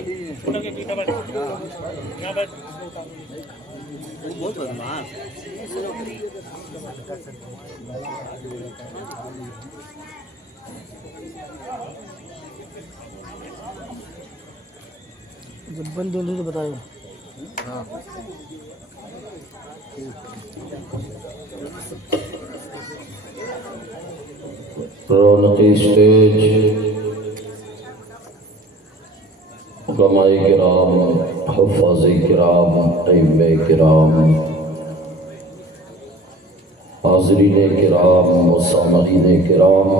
جب بند ہوں تو بتائیے. رونقی اسٹیج، علماء کرام، حفاظ کرام، ائمہ کرام، حاضرین کرام، مسامعین کرام،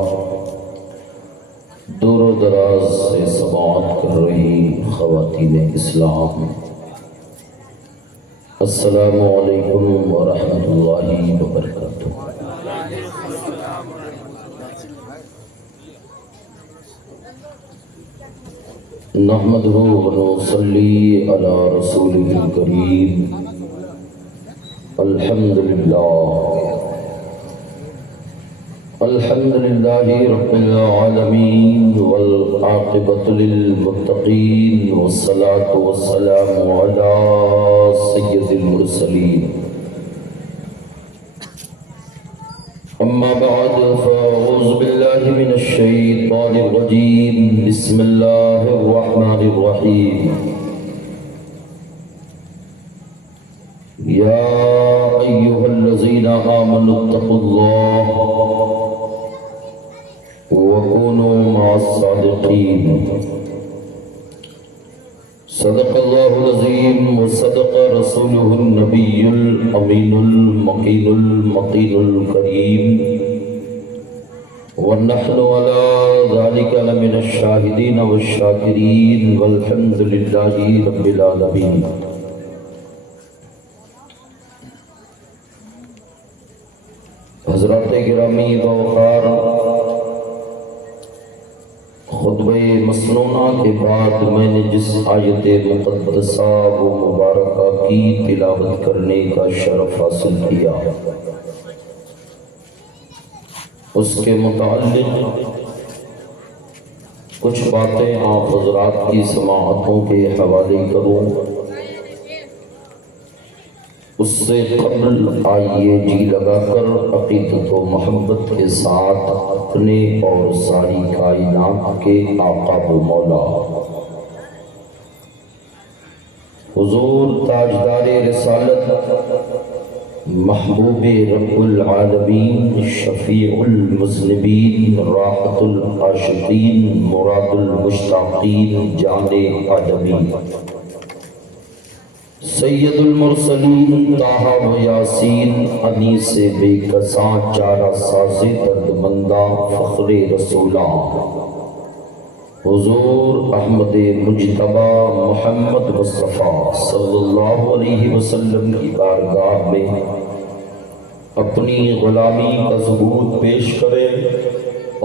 دور و دراز سے سماعت کر رہی خواتین اسلام، السلام علیکم ورحمۃ اللہ وبرکاتہ. نحمدہ ونصلی علی رسولہ الکریم. الحمدللہ رب العالمین والعاقبۃ للمتقین والصلاة والسلام علی سید المرسلین. اما بعد فاعوذ باللہ من الشیطان الرجیم. بسم اللہ الرحمن الرحیم. یا ایہا الذین آمنوا اتقوا اللہ وکونوا مع الصادقین. صدق اللہ العظیم وصدق رسولہ النبی الامین المقین المقین الکریم. ونحن على ذلك لمن الشاہدین والشاکرین والحمد للہ رب العالمین. حضرات گرامی ووقار، خطبہ مسنونہ کے بعد میں نے جس آیت مقدسہ و مبارکہ کی تلاوت کرنے کا شرف حاصل کیا، اس کے متعلق کچھ باتیں آپ حضرات کی سماعتوں کے حوالے کروں. اس سے قبل آئیے جی لگا کر عقیدت و محبت کے ساتھ اپنے اور ساری کائنات کے آقا و مولا حضور تاجدار رسالت، محبوب رب العالمین، شفیع المذنبین، راحت العاشقین، مراد المشتاقین، جان آدمی، سید المرسلین، طٰہٰ و یاسین، انیس بے کساں، چارہ ساز دردمنداں، فخر رسولاں، حضور احمد مجتبیٰ محمد مصطفیٰ صلی اللہ علیہ وسلم کی بارگاہ میں اپنی غلامی کا ثبوت پیش کرے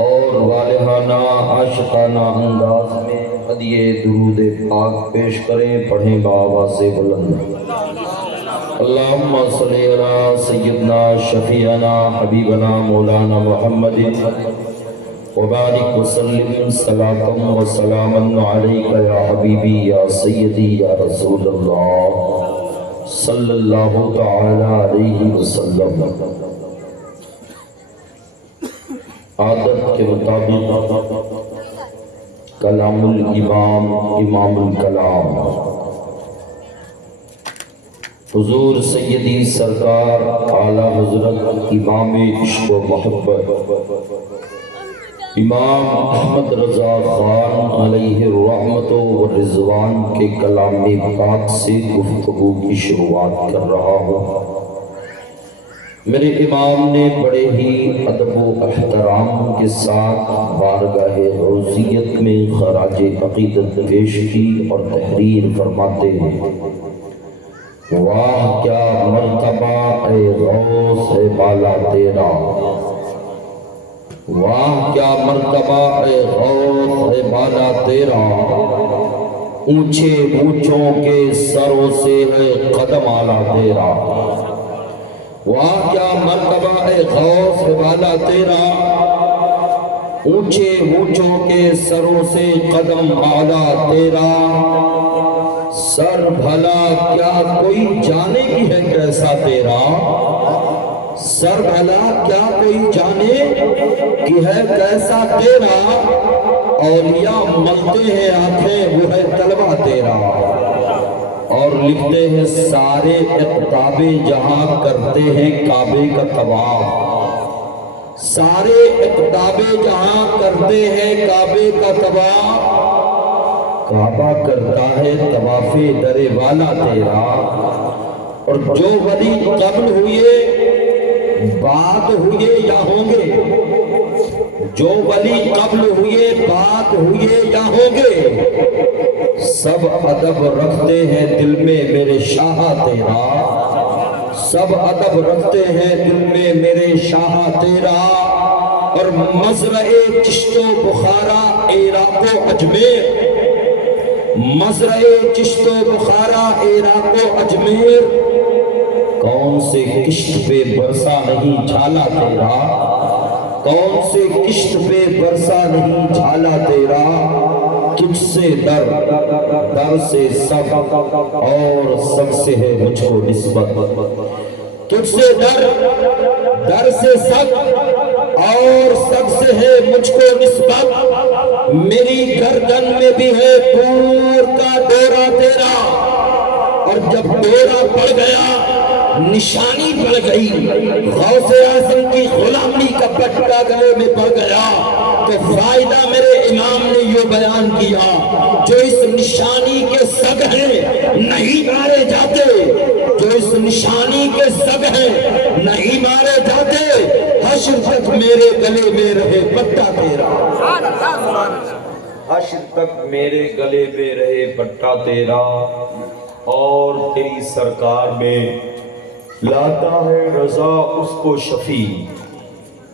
اور والہانہ عاشقانہ انداز میں ہدیہ درود پاک پیش کریں. پڑھیں بآواز بلند. اللہم صلی علی سیدنا شفیعنا حبیبنا مولانا محمد وبارک وسلم صلاۃ و سلاما علیک یا حبیبی یا سیدی یا رسول اللہ صلی اللہ تعالی علیہ وسلم. عادت کے مطابق کلام الامام، امام الکلام، حضور سیدی سرکار اعلیٰ حضرت امام عشق و محبت امام احمد رضا خان علیہ الرحمت و رضوان کے کلام پاک سے گفتگو کی شروعات کر رہا ہوں. میرے امام نے بڑے ہی ادب و احترام کے ساتھ بارگاہ غوثیت میں خراج عقیدت پیش کی اور تحریر فرماتے ہیں: واہ کیا مرتبہ اے غوث ہے بالا تیرا، واہ کیا مرتبہ اے غوث ہے بالا تیرا، اونچے اونچوں کے سروں سے ہے قدم آلا تیرا. واہ کیا مرتبہ اے غوث ہے بالا تیرا، اونچے اونچوں کے سروں سے قدم اعلیٰ تیرا، سر بھلا کیا کوئی جانے کی ہے کیسا تیرا، سر بھلا کیا کوئی جانے کی ہے کیسا تیرا، اولیاء ملتے ہیں آنکھیں وہ ہے طلبہ تیرا، اور لکھتے ہیں سارے اقطاب جہاں کرتے ہیں کعبے کا طواف، سارے اقطاب جہاں کرتے ہیں کعبے کا طواف، کعبہ کرتا ہے طواف در والا تیرا، اور جو ولی قبل ہوئے بعد ہوئے یا ہوں گے، جو ولی قبل ہوئے بعد ہوئے یا ہوں گے، سب ادب رکھتے ہیں دل میں میرے شاہ تیرا، سب ادب رکھتے ہیں دل میں میرے شاہ تیرا، اور مزرع چشت و بخارا عراق و اجمیر، مزرع چشت و بخارا عراق و اجمیر، کون سے کشت پہ برسا نہیں جھالا تیرا، کون سے کشت پہ برسا نہیں جھالا تیرا، تجھ سے در در سے سب اور سب سے ہے مجھ کو نسبت، تجھ سے در در سے سب اور سب سے ہے مجھ کو نسبت، میری گردن میں بھی ہے پور کا ڈورا تیرا، اور جب ڈورا پڑ گیا نشانی پڑ گئی، غوث اعظم کی غلامی کا پٹا گلے میں پڑ گیا، تو فائدہ میرے امام نے یہ بیان کیا، جو اس نشانی کے سگ ہیں نہیں مارے جاتے، جو اس نشانی کے سگ ہیں نہیں مارے جاتے، حشر تک میرے گلے میں رہے پٹا تیرا، حشر تک میرے گلے میں رہے پٹا تیرا، اور تیری سرکار میں لاتا ہے رضا اس کو شفیع،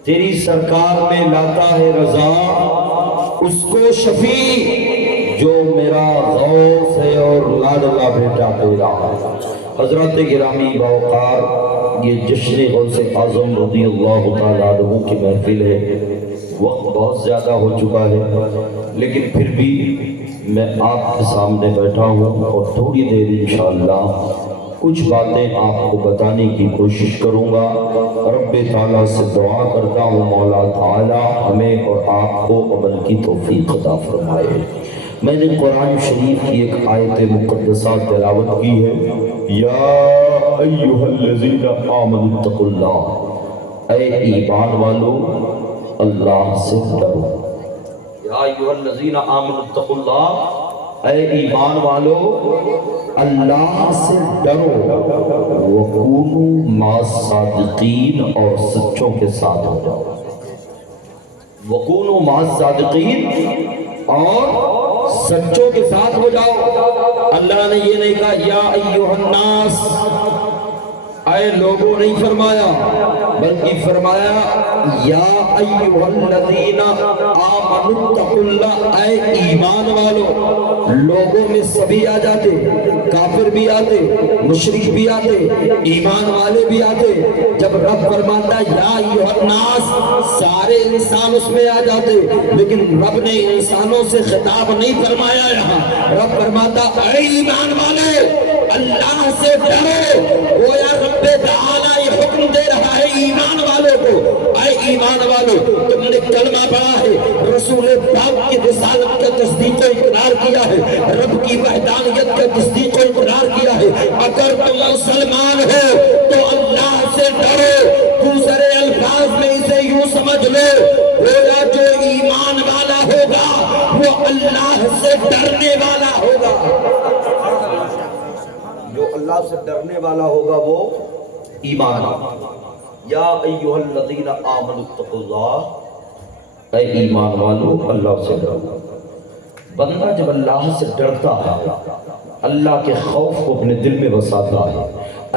تیری سرکار میں لاتا ہے رضا اس کو شفیع، جو میرا غوث ہے اور لاڈلا بیٹا تیرا۔ حضرت گرامی باوقار، یہ جشن غوث اعظم رضی اللہ تعالیٰ عنہ کی محفل ہے، وقت بہت زیادہ ہو چکا ہے، لیکن پھر بھی میں آپ کے سامنے بیٹھا ہوں اور تھوڑی دیر انشاءاللہ کچھ باتیں آپ کو بتانے کی کوشش کروں گا۔ رب تعالیٰ سے دعا کرتا ہوں مولا تعالیٰ ہمیں اور آپ کو عمل کی توفیق عطا فرمائے۔ میں نے قرآن شریف کی ایک آیت مقدسہ تلاوت کی ہے، یا ایہا الذین آمنوا اتقوا اللہ، اے ایمان والو اللہ سے ڈرو، یا ایہا الذین آمنوا اتقوا اللہ، اے ایمان والو اللہ سے ڈرو، وَكُونُوا مَعَ الصَّادِقِينَ، اور سچوں کے ساتھ ہو جاؤ، وَكُونُوا مَعَ الصَّادِقِينَ، اور سچوں کے ساتھ ہو جاؤ۔ اللہ نے یہ نہیں کہا یا ایھا الناس، اے لوگوں نہیں فرمایا، بلکہ فرمایا یا ایھا الذین آمنوا اتقوا اللہ، اے ایمان والو۔ لوگوں میں سبھی آ جاتے، کافر بھی آتے، مشرک بھی آتے، ایمان والے بھی آتے، جب رب فرماتا یا ایھا الناس سارے انسان اس میں آ جاتے، لیکن رب نے انسانوں سے خطاب نہیں فرمایا، یہاں رب فرماتا اے ایمان والے اللہ سے ڈرو، گویا رب تعالیٰ یہ حکم دے رہا ہے ایمان والوں کو، اے ایمان والو تم نے کلمہ پڑھا ہے، رسول پاک کی رسالت کا تصدیق و اقرار کیا ہے، رب کی وحدانیت کا تصدیق و اقرار کیا ہے، اگر تم مسلمان ہو تو اللہ سے ڈرو۔ دوسرے الفاظ میں اسے یوں سمجھ لو، گویا جو ایمان والا ہوگا وہ اللہ سے ڈرنے والا ہوگا، جو اللہ سے ڈرنے والا ہوگا وہ ایمان۔ یا ایھا الذین آمنوا اتقوا اللہ، اے ایمان والو اللہ سے ڈرو۔ بندہ جب اللہ سے ڈرتا ہے، اللہ کے خوف کو اپنے دل میں بساتا ہے،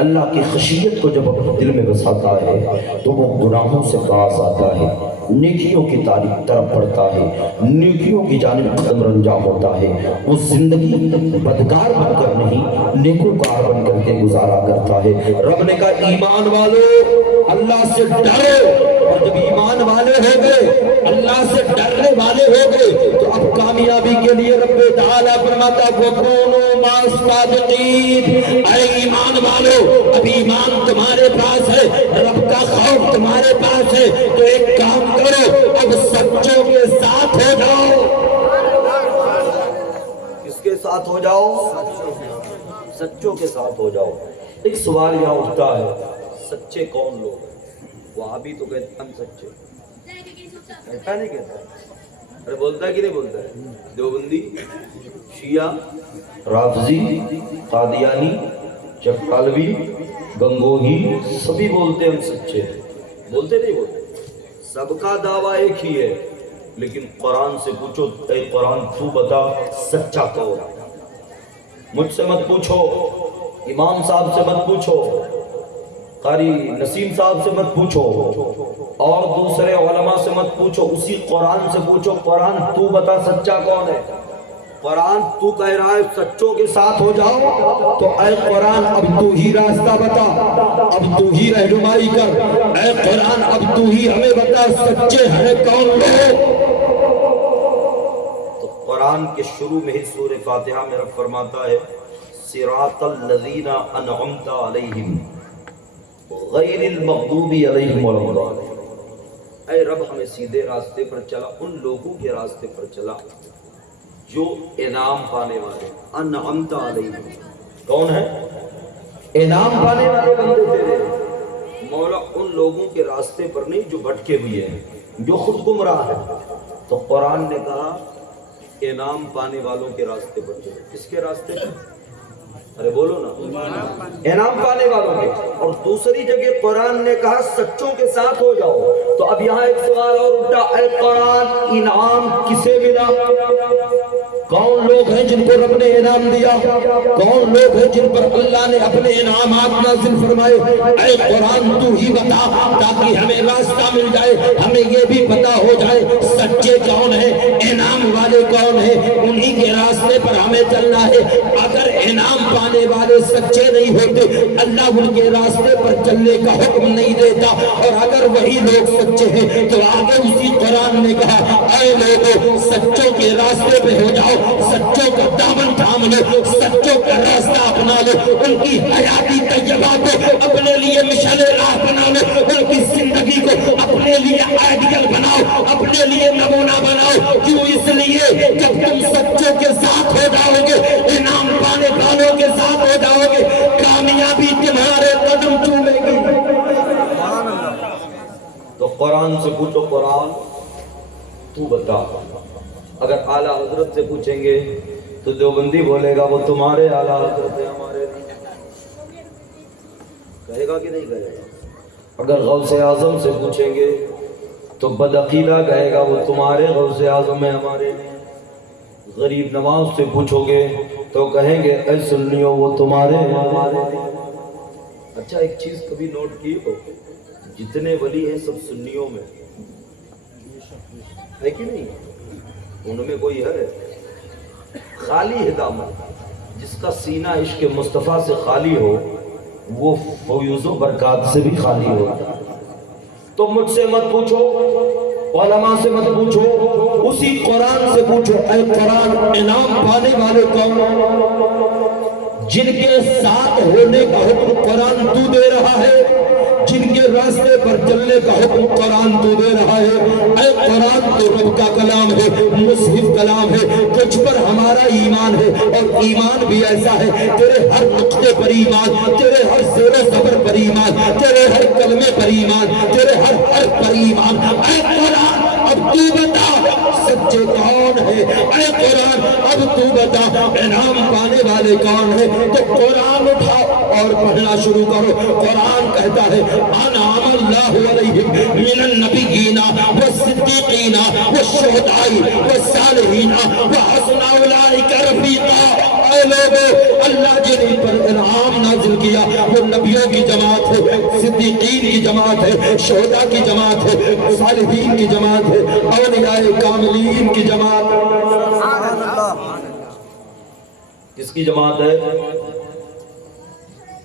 اللہ کی خشیت کو جب اپنے دل میں بساتا ہے تو وہ گناہوں سے باز آتا ہے، نیکیوں کی طرف بڑھتا ہے، نیکیوں کی جانب قدم رنجا ہوتا ہے، وہ زندگی بدکار بن کر نہیں نیکوکار بن کر کے گزارا کرتا ہے۔ رب نے کہا ایمان والو اللہ سے ڈرو، اور جب ایمان والے ہو گئے, اللہ سے ڈرنے والے ہو گئے, تو اب کامیابی کے لیے رب تعالیٰ فرماتا وَكُونُوا مَعَ الصَّادِقِينَ. اے ایمان والو, اب ایمان تمہارے پاس ہے, رب کا خوف تمہارے پاس ہے, تو ایک کام کرو, اب سچوں کے ساتھ ہو جاؤ. کس کے ساتھ ہو جاؤ؟ سچوں کے ساتھ ہو جاؤ. ایک سوال یہاں اٹھتا ہے, سچے کون لوگ ہیں؟ وہابی تو کہتے ہم سچے, کہتا نہیں کہتا, ارے بولتا ہے کہ نہیں بولتا ہے؟ دیوبندی, شیعہ, رافضی, قادیانی, چکالوی, گنگوہی, سبھی بولتے ہم سچے, بولتے نہیں بولتے؟ سب کا دعویٰ ایک ہی ہے, لیکن قرآن سے پوچھو, اے قرآن تو بتا سچا کون؟ مجھ سے مت پوچھو, امام صاحب سے مت پوچھو, قاری نسیم صاحب سے مت پوچھو, اور دوسرے علماء سے مت پوچھو, اسی قرآن سے پوچھو, قرآن تو بتا سچا کون ہے؟ قرآن تو کہہ رہا ہے سچوں کے ساتھ ہو جاؤ, تو اے قرآن اب تو ہی راستہ بتا, اب تو ہی رہنمائی کر, اے قرآن اب تو ہی ہمیں بتا سچے ہیں کون لوگ. تو قرآن کے شروع میں ہی سورہ فاتحہ میں رب فرماتا ہے صراط الذین انعمت علیہم غیر المغضوب علیہم ولا الضالین. اے رب ہمیں سیدھے راستے پر چلا, ان لوگوں کے راستے پر چلا جو انعام پانے والے. انعمت علیہم کون ہے؟ انعام پانے والے بندے تیرے مولا, ان لوگوں کے راستے پر نہیں جو بھٹکے ہوئے ہیں, جو خود گمراہ ہے. تو قرآن نے کہا انعام پانے والوں کے راستے پر چلو. کس کے راستے پر؟ ارے بولو نا, انعام پانے والوں کے. اور دوسری جگہ قرآن نے کہا سچوں کے ساتھ ہو جاؤ. تو اب یہاں ایک سوال اور اٹھا, اے قرآن انعام کسے ملا؟ کون لوگ ہیں جن کو رب نے انعام دیا؟ کون لوگ ہیں جن پر اللہ نے اپنے انعامات نازل فرمائے؟ اے قرآن تو ہی بتا, تاکہ ہمیں راستہ مل جائے, ہمیں یہ بھی پتا ہو جائے سچے کون ہیں, انعام والے کون ہیں, انہی کے راستے پر ہمیں چلنا ہے. اگر انعام پانے والے سچے نہیں ہوتے, اللہ ان کے راستے پر چلنے کا حکم نہیں دیتا. اور اگر وہی لوگ سچے ہیں تو آگے اسی قرآن نے کہا اے لوگوں سچوں کے راستے پہ ہو جاؤ, سچوں کا دامن تھام لو, سچوں کا راستہ اپنا لو, ان کی حیاتی طیبہ کو اپنے لیے مشعل راہ بنا لو, ان کی زندگی کو اپنے لیے آئیڈیل بناؤ, اپنے لیے نمونہ بناؤ. کیوں؟ اس لیے جب تم سچوں کے ساتھ ہو جاؤ گے, انعام پانے والوں کے ساتھ ہو جاؤ گے, کامیابی تمہارے قدم چومے گی. تو قرآن سے پوچھو, قرآن تو بتا. اگر اعلیٰ حضرت سے پوچھیں گے تو دیوبندی بولے گا وہ تمہارے اعلیٰ حضرت ہیں, ہمارے نہیں. کہے گا کہ نہیں کہے گا؟ اگر غوث اعظم سے پوچھیں گے تو بدعقیدہ کہے گا وہ تمہارے غوث اعظم ہیں, ہمارے نہیں. غریب نواز سے پوچھو گے تو کہیں گے اے سنیوں وہ تمہارے ہیں, ہمارے نہیں. اچھا ایک چیز کبھی نوٹ کی ہو, جتنے ولی ہیں سب سنیوں میں ہے کہ نہیں؟ ان میں کوئی ہے خالی ہے دامن, جس کا سینہ عشق مصطفیٰ سے خالی ہو وہ فیوز و برکات سے بھی خالی ہوتا. تو مجھ سے مت پوچھو, علماء سے مت پوچھو, اسی قرآن سے پوچھو. اے قرآن انعام پانے والے کون؟ جن کے ساتھ ہونے کا حکم قرآن تو دے رہا ہے, جن کے راستے پر چلنے کا حکم قرآن تو دے رہا ہے. اے قرآن تو رب کا کلام ہے, مصحف کلام ہے, تجھ پر ہمارا ایمان ہے, اور ایمان بھی ایسا ہے تیرے ہر نقطے پر ایمان, تیرے ہر زیر و زبر پر ایمان, تیرے ہر کلمے پر ایمان, تیرے ہر حرف پر ایمان. اے قرآن اب تو بتا سچے کون ہے؟ اے قرآن اب تو بتا انعام پانے والے کون ہے؟ تو قرآن اٹھاؤ اور پڑھنا شروع کرو. قرآن کہتا ہے انعم اللہ علیہم من النبیین والصدیقین والشہداء والصالحین وحسن اولئک رفیقا. اے لوگوں, اللہ جن پر انعام نازل کیا وہ نبیوں کی جماعت ہے, صدیقین کی جماعت ہے, شہداء کی جماعت ہے, صالحین کی جماعت ہے, اولیاء کاملین کی جماعت ہے. کس کی جماعت ہے؟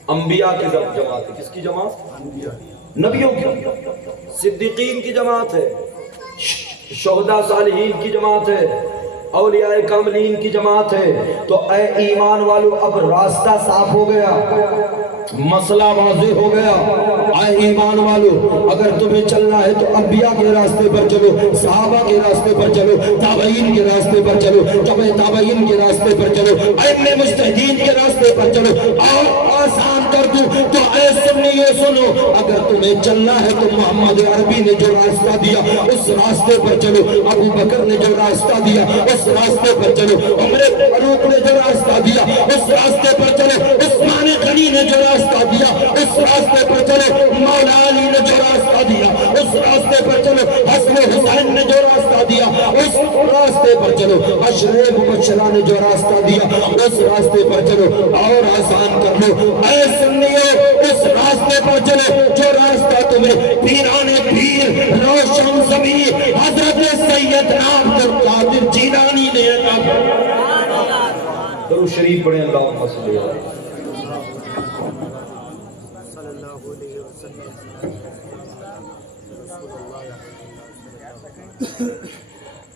انبیاء کی جماعت ہے. کس کی جماعت؟ نبیوں کی، صدیقین کی جماعت ہے، شہداء صالحین کی جماعت ہے، اولیاء کاملین کی جماعت ہے۔ تو اے ایمان والو اب راستہ صاف ہو گیا، مسئلہ واضح ہو گیا۔ اے ایمان والو اگر تمہیں چلنا ہے تو انبیاء کے راستے پر چلو، صحابہ کے راستے پر چلو، تابعین کے راستے پر چلو، تبع تابعین کے راستے پر چلو، ائمہ مجتہدین کے راستے پر چلو۔ اور آسان کر دوں تو اے سنیو سنو، اگر تمہیں چلنا ہے تو محمد عربی نے جو راستہ دیا اس راستے پر چلو، ابو بکر نے جو راستہ دیا اس راستے پر چلو، عمر فاروق نے جو راستہ دیا اس راستے پر چلو، عثمان غنی نے جو راستہ دیا اس راستے پر چلو، مولا علی نے جو راستہ دیا اس راستے پر چلو، حسن حسین نے جو راستہ دیا اس راستے پر چلو، عشرہ مبشرہ نے جو راستہ دیا اس راستے پر چلو۔ اور آسان کر لو اے سنیو، اس راستے پر چلو جو راستہ تمہیں پیران پیر روشن زمین حضرت سیدنا عبد القادر جیلانی نے درود شریف پڑھیں، اللہم صلی اللہ علیہ وسلم۔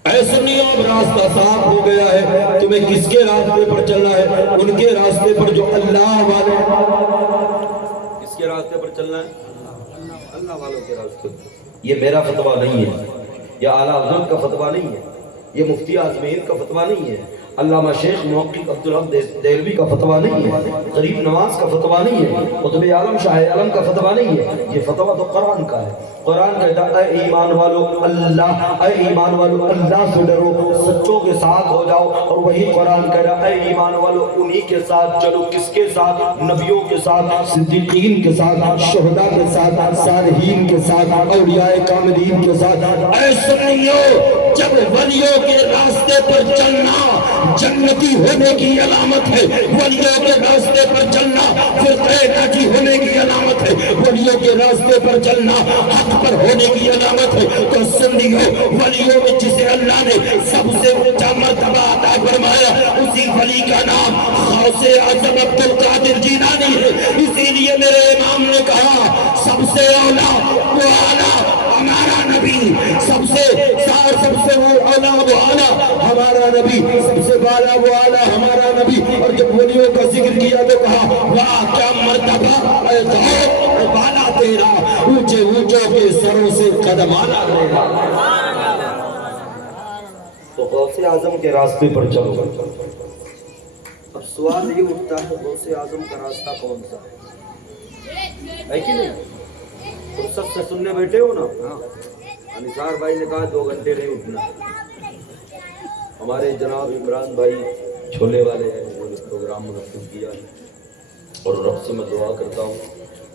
اے سنیوں اب راستہ صاف ہو گیا ہے، تمہیں کس کے راستے پر چلنا ہے؟ ان کے راستے پر جو اللہ والے، کس کے راستے پر چلنا ہے؟ اللہ والوں کے راستے پر۔ یہ میرا فتویٰ نہیں ہے، یہ اعلیٰ حضرت کا فتویٰ نہیں ہے، یہ مفتی اعظم ہند کا فتویٰ نہیں ہے، علامہ شیخ محقق عبدالحق دہلوی کا فتویٰ نہیں ہے، غریب نواز کا فتویٰ نہیں ہے، قطب عالم شاہ عالم کا فتویٰ نہیں ہے، یہ فتویٰ تو قرآن کا ہے۔ قرآن کہتا ہے اے ایمان والو اللہ سے ڈرو، سچوں کے ساتھ ہو جاؤ، اور وہی قرآن کہہ رہا ہے اے ایمان والو انہی کے ساتھ چلو، کس کے ساتھ؟ نبیوں کے ساتھ، صدیقین کے ساتھ، شہداء کے ساتھ، صالحین کے ساتھ، اولیاء کاملین کے ساتھ۔ اے سنیو، جب ولیوں کے راستے پر چلنا جنتی ہونے کی علامت ہے، ولیوں کے راستے پر چلنا فرقہ ناجی ہونے کی علامت ہے، ولیوں کے راستے پر چلنا حق پر ہونے کی علامت ہے۔ تو سنیو، ولیوں میں جسے اللہ نے سب سے اونچا مرتبہ عطا فرمایا اسی ولی کا نام غوث اعظم عبد القادر جیلانی ہے۔ اسی لیے میرے امام نے کہا سب سے اولا وہ اعلیٰ ہمارا نبی، سب سے وہ اولا وہ اعلیٰ ہمارا نبی، سب سے بالا وہ اعلیٰ ہمارا نبی۔ اور جب ولیوں کا ذکر کیا تو کہا واہ کیا مرتبہ اے غوث اے بالا تیرا، اونچے اونچوں کے سروں سے قدم آنا تیرا۔ تو غوث اعظم کے راستے پر چلو۔ اب سوال یہ اٹھتا ہے غوث اعظم کا راستہ کون سا ہے کہ نہیں؟ تم سب سے سننے بیٹھے ہو نا؟ انصار بھائی نے کہا 2 گھنٹے نہیں اٹھنا۔ ہمارے جناب عمران بھائی چھولے والے ہیں، انہوں نے پروگرام منعقد کیا ہے، اور رب سے میں دعا کرتا ہوں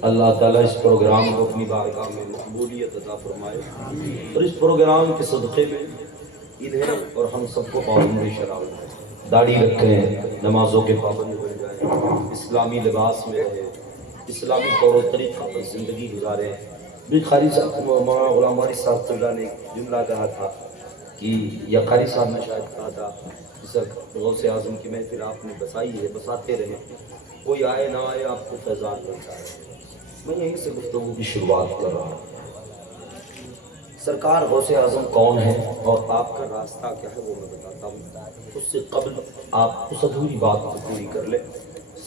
اللہ تعالیٰ اس پروگرام کو اپنی بارگاہ میں مقبولیت عطا فرمائے، اور اس پروگرام کے صدقے میں انہیں اور ہم سب کو پابند شراب، داڑھی رکھیں، نمازوں کے پابند بن جائیں، اسلامی لباس میں رہیں، اسلامی طور و طریقہ پر زندگی گزاریں۔ بھی قاری صاحب مولانا غلام وارث صاحب اللہ نے جملہ کہا تھا کہ یا قاری صاحب نے شاید کہا تھا سر غوث اعظم کی محفل آپ نے بسائی ہے، بساتے رہیں، کوئی آئے نہ آئے آپ کو فیضان ملتا ہے۔ میں یہیں سے گفتگو کی شروعات کر رہا ہوں۔ سرکار غوث اعظم کون ہے اور آپ کا راستہ کیا ہے وہ میں بتاتا ہوں، اس سے قبل آپ اس ادھوری بات کو پوری کر لیں۔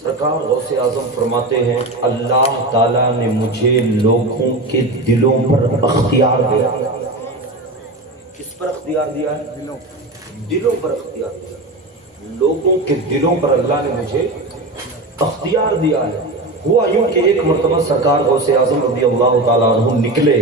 سرکار غوث اعظم فرماتے ہیں اللہ تعالیٰ نے مجھے لوگوں کے دلوں پر اختیار دیا۔ کس پر اختیار دیا ہے؟ دلوں پر اختیار دیا۔ لوگوں کے دلوں پر اللہ نے مجھے اختیار دیا ہے۔ ہوا یوں کہ ایک مرتبہ سرکار غوث اعظم رضی اللہ تعالیٰ عنہ نکلے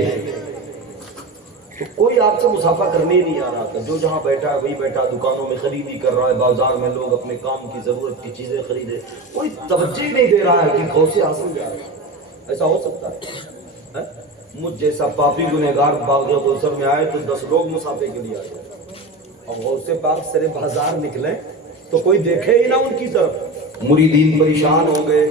تو کوئی آپ سے مسافہ کرنے ہی نہیں آ رہا تھا، جو جہاں بیٹھا ہے وہی بیٹھا، دکانوں میں خریدی کر رہا ہے، بازار میں لوگ اپنے کام کی ضرورت کی چیزیں خریدے، کوئی توجہ نہیں دے رہا ہے کہ غوث اعظم جا رہا ہے۔ ایسا ہو سکتا ہے؟ مجھ جیسا پاپی گنہگار باغ کوثر میں آئے تو 10 لوگ مسافے کے لیے آئے، اور غوث پاک سرے بازار نکلے تو کوئی دیکھے ہی نہ ان کی طرف۔ مریدین پریشان ہو گئے،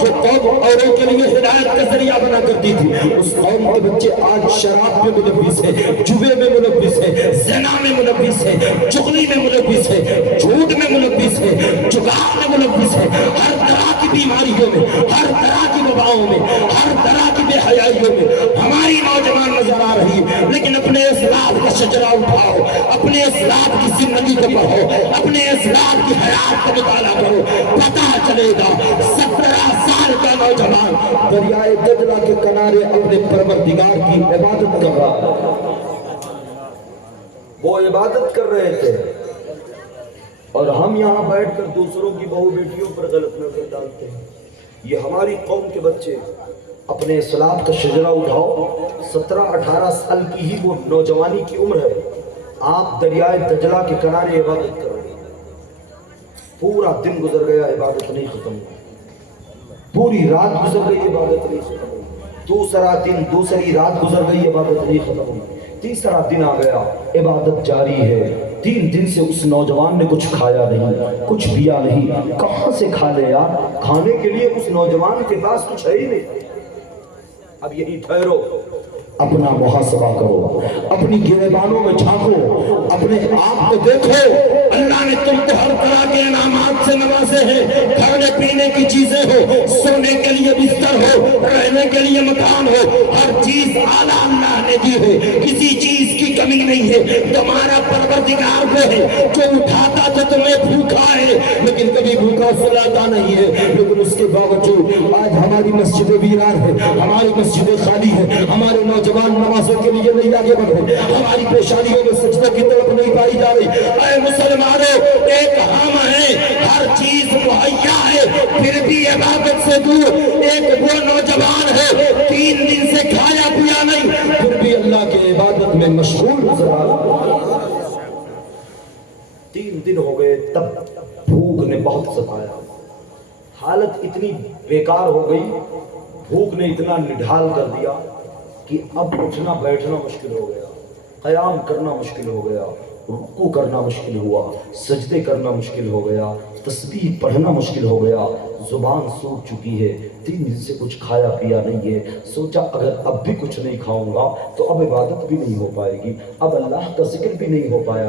جو قوم اوروں کے لیے ہدایت کا ذریعہ بنا کرتی تھی، اس قوم کے بچے آج شراب میں ملوث ہیں، جوے میں ملوث ہیں، زنا میں ملوث ہیں، چغلی میں ملوث ہیں، جھوٹ میں ملوث ہیں، جگار میں ملوث ہیں، ہر طرح کی بیماریوں میں، ہر طرح کی وباؤں میں، ہر طرح کی بے حیائیوں میں ہماری نوجوان نظر آ رہی ہے۔ لیکن اپنے اسلام کا شجرہ اٹھاؤ، اپنے اسلام کی زندگی کو پڑھو، اپنے اسلام کی حیات کا مطالعہ کرو، پتہ چلے گا 17 سال کا نوجوان دریائے دجلہ کے کنارے اپنے پروردگار کی عبادت کر رہا ہے۔ وہ عبادت کر رہے تھے اور ہم یہاں بیٹھ کر دوسروں کی بہو بیٹیوں پر غلط نظر ڈالتے ہیں۔ یہ ہماری قوم کے بچے اپنے اسلام کا شجرہ اٹھاؤ، 17-18 سال کی ہی وہ نوجوانی کی عمر ہے، آپ دریائے دجلہ کے کنارے عبادت کر رہے ہیں۔ پورا دن گزر گیا، عبادت نہیں ختم ہوئی، پوری رات گزر گئی، عبادت نہیں ختم ہوئی، دوسرا دن، دوسری رات گزر گئی، عبادت نہیں ختم ہوئی، تیسرا دن آ گیا، عبادت جاری ہے۔ 3 دن سے اس نوجوان نے کچھ کھایا نہیں، کچھ پیا نہیں، کہاں سے کھا لے یار؟ کھانے کے لیے اس نوجوان کے پاس کچھ ہے ہی نہیں۔ اب یہی ٹھہرو، اپنا محاسبہ کرو، اپنی گریبانوں میں جھانکو، اپنے آپ کو دیکھو۔ اللہ نے تم کو ہر طرح کے انعامات سے نوازے ہیں، کھانے پینے کی چیزیں ہو، سونے کے لیے بستر ہو، رہنے کے لیے مکان ہو، ہر چیز اعلیٰ اللہ نے دی ہے، کسی چیز کی کمی نہیں ہے۔ تمہارا پروردگار وہ ہے جو اٹھاتا تو تمہیں بھوکا ہے، لیکن کبھی بھوکا سلاتا نہیں ہے۔ لیکن اس کے باوجود آج ہماری مسجد ویران ہے، ہماری مسجد خالی ہے، ہمارے نوجوان نمازوں کے لیے نہیں آگے بڑھ رہے، ہماری پیشانیوں میں سجدوں کی طرف نہیں پائی جا رہی۔ اے مسلمانوں، ایک ہم ہیں، ہر چیز مہیا ہے، پھر بھی عبادت سے دور۔ ایک وہ نوجوان ہے 3 دن سے کھایا پیا نہیں، پھر بھی اللہ کی عبادت میں مشغول نظر آ رہا۔ 3 دن ہو گئے، تب بھوک نے بہت ستایا، حالت اتنی بیکار ہو گئی، بھوک نے اتنا نڈھال کر دیا کہ اب اٹھنا بیٹھنا مشکل ہو گیا، قیام کرنا مشکل ہو گیا، رکوع کرنا مشکل ہوا، سجدے کرنا مشکل ہو گیا، تسبیح پڑھنا مشکل ہو گیا، زبان سوکھ چکی ہے، 3 دن سے کچھ کھایا پیا نہیں ہے۔ سوچا اگر اب بھی کچھ نہیں کھاؤں گا تو اب عبادت بھی نہیں ہو پائے گی، اب اللہ کا ذکر بھی نہیں ہو پائے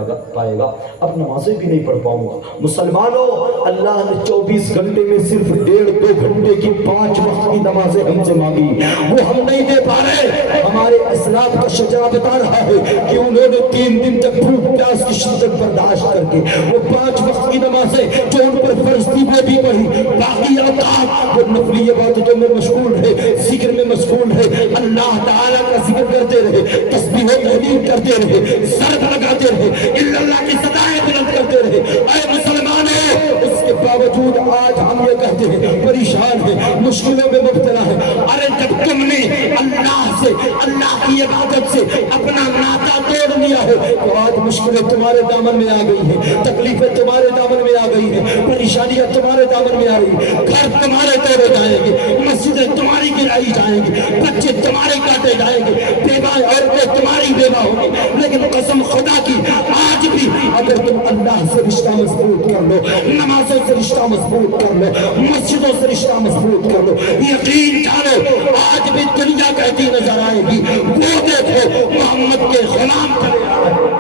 گا، اب نمازیں بھی نہیں پڑھ پاؤں گا۔ مسلمانوں، اللہ نے 24 گھنٹے میں صرف 1.5-2 گھنٹے کی 5 وقت کی نمازیں ہم سے مانگی، وہ ہم نہیں دے پا رہے۔ ہمارے اسلام کا شجاع بتا رہا ہے کہ انہوں نے 3 دن تک بھوک پیاس کی شدت برداشت کر کے وہ 5 وقت کی نمازیں جو ان پر فرض تھی وہ بھی پڑھی، باقی اوقات وہ نفلی عبادتوں میں مشغول ہے، ذکر میں مشغول ہے، اللہ تعالیٰ کا ذکر کرتے رہے، تسبیح و تحلیل کرتے رہے، ضرب لگاتے رہے، الا اللہ کی صدائیں بلند کرتے رہے۔ اے مسلمانوں، اس کے باوجود آج ہم یہ کہتے ہیں پریشان ہیں، مشکلوں میں مبتلا ہیں۔ ارے جب تم نے اللہ سے، اللہ کی عبادت سے اپنا ناطہ توڑ لیا ہے تو آج مشکلیں تمہارے دامن میں آ گئی ہیں، تکلیفیں تمہارے دامن میں آ گئی ہیں، پریشانیاں تمہارے دامن میں آ رہی ہیں، گھر تمہارے توڑے جائیں گے، مسجدیں تمہاری گرائی جائیں گی، بچے تمہارے کاٹے جائیں گے، بیوہ عورتیں تمہاری بیوہ ہوں گی، لیکن قسم خدا کی آج بھی اگر تم اللہ سے رشتہ مضبوط کر لو، نمازوں سے رشتہ مضبوط کر لو، مسجدوں سے رشتہ مضبوط کر لو، یقین جانو آج بھی دنیا کہتی نظر آئے گی وہ دیکھو محمد کے غلام چلے آ رہے ہیں۔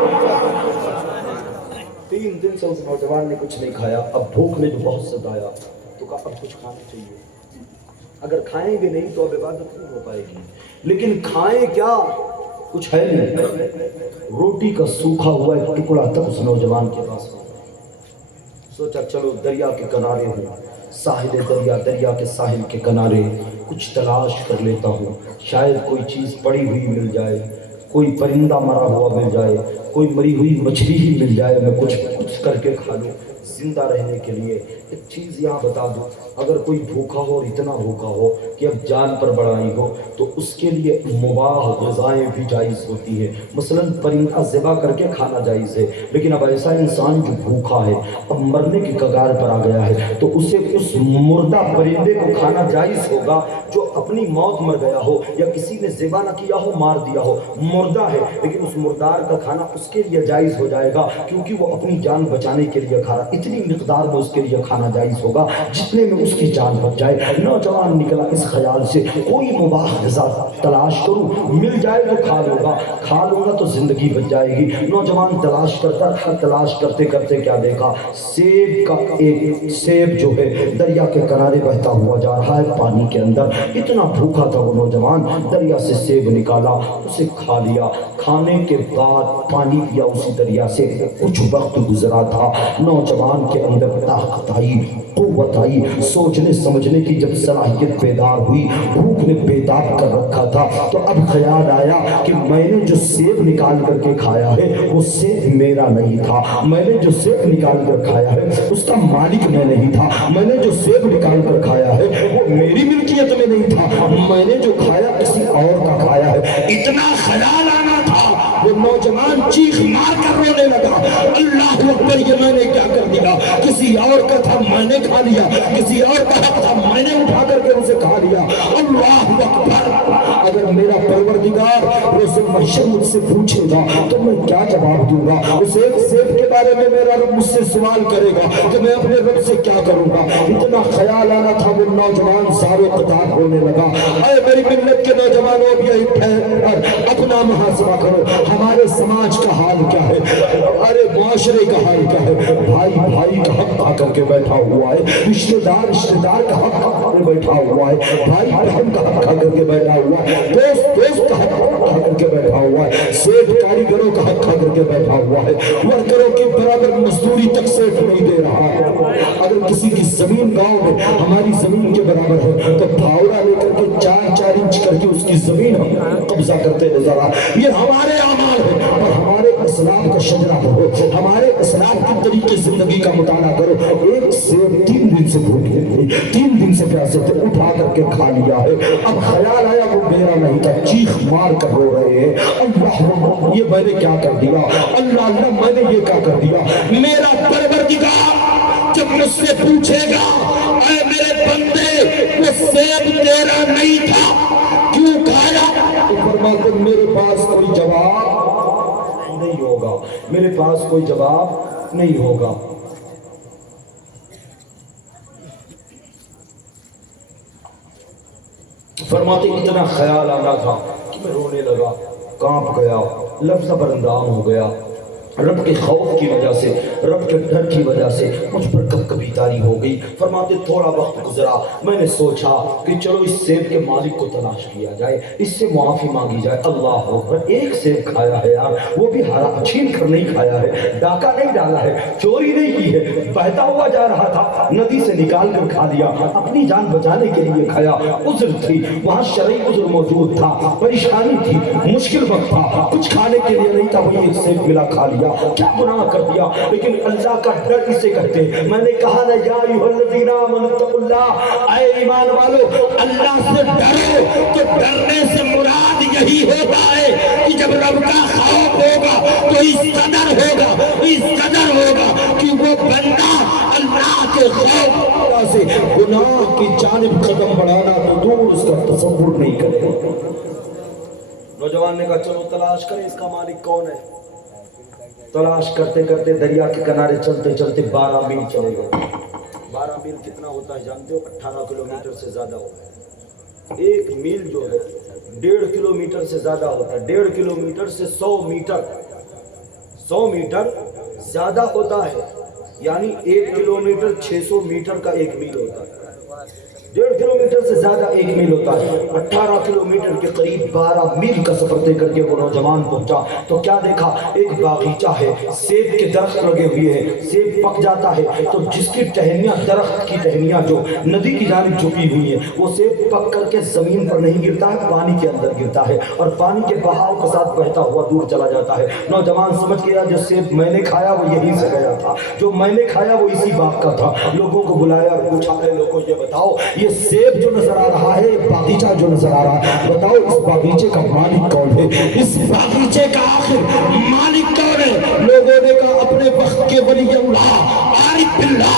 3 دن سے اس نوجوان نے کچھ نہیں کھایا، اب بھوک نے جو بہت ستایا تو کہا اب کچھ کھانا چاہیے، اگر کھائیں گے نہیں تو اب عبادت نہیں ہو پائے گی، لیکن کھائیں کیا، کچھ ہے نہیں۔ روٹی کا سوکھا ہوا ایک ٹکڑا تک اس نوجوان کے پاس ہو، سوچا چلو دریا کے کنارے ہوں، ساحل دریا، دریا کے ساحل کے کنارے کچھ تلاش کر لیتا ہوں، شاید کوئی چیز پڑی ہوئی مل جائے، کوئی پرندہ مرا ہوا مل جائے، کوئی مری ہوئی مچھلی ہی مل جائے، میں کچھ کر کے کھا لوں زندہ رہنے کے لیے۔ ایک چیز یہاں بتا دوں، اگر کوئی بھوکا ہو اور اتنا بھوکا ہو کہ اب جان پر بڑھائی ہو تو اس کے لیے مباح غذائیں بھی جائز ہوتی ہے، مثلا پرندہ ذبح کر کے کھانا جائز ہے، لیکن اب ایسا انسان جو بھوکا ہے، اب مرنے کی کگار پر آ گیا ہے، تو اسے اس مردہ پرندے کو کھانا جائز ہوگا جو اپنی موت مر گیا ہو یا کسی نے ذبح نہ کیا ہو، مار دیا ہو، مردہ ہے، لیکن اس مردار کا کھانا اس کے لیے جائز ہو جائے گا کیونکہ وہ اپنی جان بچانے کے لیے کھا رہا۔ اتنی مقدار میں اس کے لیے کھانا جائز ہوگا جتنے میں اس کی جان بچ جائے۔ نوجوان نکلا اس خیال سے کوئی مباح غذا تلاش کروں، مل جائے تو کھا لوں گا، کھا لوں گا تو زندگی بچ جائے گی۔ نوجوان تلاش کرتا تھا، تلاش کرتے کرتے کیا دیکھا، سیب کا ایک سیب جو ہے دریا کے کنارے بہتا ہوا جا رہا ہے پانی کے اندر۔ اتنا بھوکا تھا وہ نوجوان، دریا سے سیب نکالا، اسے کھا لیا۔ کھانے کے بعد پانی پیا اسی دریا سے، کچھ وقت گزرا تھا، نوجوان کے اندر طاقت آئی، قوت آئی، سوچنے سمجھنے کی جب صلاحیت بیدار ہوئی، بھوک نے بیدار کر رکھا تھا، تو اب خیال آیا کہ میں نے جو سیب نکال کر کے کھایا ہے وہ سیب میرا نہیں تھا، میں نے جو سیب نکال کر کھایا ہے اس کا مالک میں نہیں تھا، میں نے جو سیب نکال کر کھایا ہے وہ میری ملکیت میں نہیں تھا، میں نے جو کھایا کسی اور کا کھایا ہے۔ اتنا خیال آنا تھا، وہ نوجوان چیخ مار کر رونے لگا، اللہ اکبر، یہ میں نے کیا کر دیا، کسی اور کا تھا میں نے کھا لیا، کسی اور کا تھا میں نے اٹھا کر کے اسے کھا لیا، اللہ اکبر۔ اگر میرا پروردگار روز محشر مجھ سے پوچھے گا تو میں کیا جواب دوں گا؟ اس ایک سیب کے بارے میں میرا رب مجھ سے سوال کرے گا کہ میں اپنے رب سے کیا کروں گا؟ اتنا خیال آنا تھا، وہ نوجوان زارو قطار ہونے لگا۔ اے میری ملت کے نوجوانوں، اب یہی ٹھہر کر اپنا محاسبہ کرو، ہمارے سماج کا حال کیا ہے، ارے معاشرے کا حال کیا ہے؟ بھائی بھائی کا حق آ کر کے بیٹھا ہوا ہے، رشتہ دار رشتہ دار کا حق آ کر بیٹھا ہوا ہے، بھائی بہن کا حق آ کر کے بیٹھا ہوا ہے، دوست دوست کا حق آ کر کے بیٹھا ہوا ہے، سیٹ کاریگروں کا حق آ کر کے بیٹھا ہوا ہے، ورکروں کی برابر مزدوری تک سیٹ نہیں دے رہا ہے۔ اگر کسی کی زمین گاؤں میں ہماری زمین کے برابر ہے تو پھاوڑا لے کر کے 4-4 انچ کر کے اس کی زمین ہم قبضہ کرتے نظر آ، یہ ہمارے اعمال ہے۔ اور ہمارے اسلام کا شجرہ پڑھو، ہمارے اسلام کی طریقے زندگی کا مطالعہ کرو۔ ایک سیب 3 دن سے بھوکے تھے، 3 دن سے پیاسے تھے، اٹھا کر کے کھا لیا ہے، اب خیال آیا وہ میرا نہیں تھا، چیخ مار کر رو رہے ہیں، اللہ یہ میں نے کیا کر دیا، اللہ اللہ میں نے یہ کیا کر دیا۔ میرا پروردگار جب مجھ سے پوچھے گا، اے میرے بندے وہ سیب تیرا نہیں تھا کیوں کھایا، تو فرماتے میرے پاس کوئی جواب نہیں ہوگا، میرے پاس کوئی جواب نہیں ہوگا۔ فرماتے اتنا خیال آنا تھا کہ میں رونے لگا، کانپ گیا، لفظ پر اندام ہو گیا، رب کے خوف کی وجہ سے، رب کے ڈر کی وجہ سے مجھ پر کب کبھی تاری ہو گئی۔ فرماتے تھوڑا وقت گزرا، میں نے سوچا کہ چلو اس سیب کے مالک کو تلاش کیا جائے، اس سے معافی مانگی جائے۔ اللہ اکبر، ایک سیب کھایا ہے یار، وہ بھی ہرا چھین کر نہیں کھایا ہے، ڈاکہ نہیں ڈالا ہے، چوری نہیں کی ہے، بہتا ہوا جا رہا تھا، ندی سے نکال کر کھا لیا، اپنی جان بچانے کے لیے کھایا۔ عذر تھی وہاں، شرعی عذر موجود تھا، پریشانی تھی، مشکل وقت تھا، کچھ کھانے کے لیے نہیں تھا، وہی ایک سیب ملا کھا لیا، کیا گناہ کر دیا۔ لیکن اللہ کا ڈر اسے کہتے ہیں۔ میں نے کہا نا یا ایھا الذین آمنوا اتقوا اللہ، اے ایمان والو اللہ سے ڈرو، تو ڈرنے سے مراد یہی ہوتا ہے کہ جب رب کا خوف ہوگا تو اس قدر ہوگا، اس قدر ہوگا کہ وہ بندہ اللہ کے خوف سے گناہ کی جانب قدم بڑھانا تو دور اس کا تصور نہیں کرے گا۔ نوجوان نے کہا چلو تلاش کریں اس کا مالک کون ہے۔ تلاش کرتے کرتے دریا کے کنارے چلتے چلتے 12 میل چلے گئے۔ 12 میل کتنا ہوتا ہے جانتے ہو؟ 18 کلومیٹر سے زیادہ ہوتا ہے۔ ایک میل جو ہے 1.5 کلومیٹر سے زیادہ ہوتا ہے، 1.5 کلومیٹر سے 100 میٹر، 100 میٹر زیادہ ہوتا ہے، یعنی 1 کلومیٹر 600 میٹر کا 1 میل ہوتا ہے، 1.5 کلومیٹر سے زیادہ 1 میل ہوتا ہے۔ 18 کلومیٹر کے قریب 12 میل کا سفر طے کر کے وہ نوجوان پہنچا تو کیا دیکھا، ایک باغیچہ ہے، سیب کے درخت لگے ہوئے ہیں، سیب پک جاتا ہے تو جس کی ٹہنیاں، درخت کی ٹہنیاں جو ندی کی جانب جھکی ہوئی ہیں، وہ سیب پک کر کے زمین پر نہیں گرتا ہے، پانی کے اندر گرتا ہے اور پانی کے بہاؤ کے ساتھ بہتا ہوا دور چلا جاتا ہے۔ نوجوان سمجھ گیا جو سیب میں نے کھایا وہ یہیں سے گیا تھا، جو میں نے کھایا وہ اسی باغ کا تھا۔ لوگوں کو بلایا اور پوچھا، لوگوں یہ بتاؤ یہ سیب جو نظر آ رہا ہے، باغیچہ جو نظر آ رہا ہے، بتاؤ اس باغیچے کا مالک کون ہے، اس باغیچے کا آخر مالک کون ہے؟ لوگوں نے کہا اپنے وقت کے ولی اللہ عارف باللہ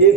1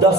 10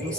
20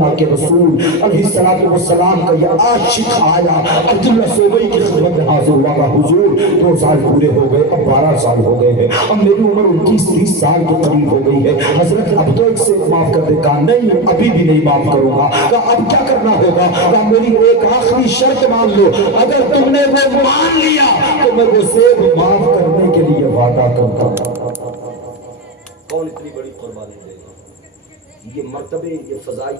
اللہ کے رسول علیہ کا یہ عاشق آیا عبداللہ سومئی کی خدمت میں حاضر ہوا کہ حضور 2 سال پورے ہو گئے، اب 12 سال ہو گئے ہیں، اب میری عمر 29-30 سال کے قریب ہو گئی ہے، حضرت اب تو ایک سے معاف کر دے۔ کہا نہیں، ابھی بھی نہیں معاف کروں گا۔ کہا اب کیا کرنا ہوگا؟ کہا میری ایک آخری شرط مان لو، اگر تم نے وہ مان لیا تو میں وہ سیب معاف کرنے کے لیے وعدہ کرتا ہوں۔ کون اتنی بڑی قربانی دے گا؟ یہ مرتبے، یہ فضائل،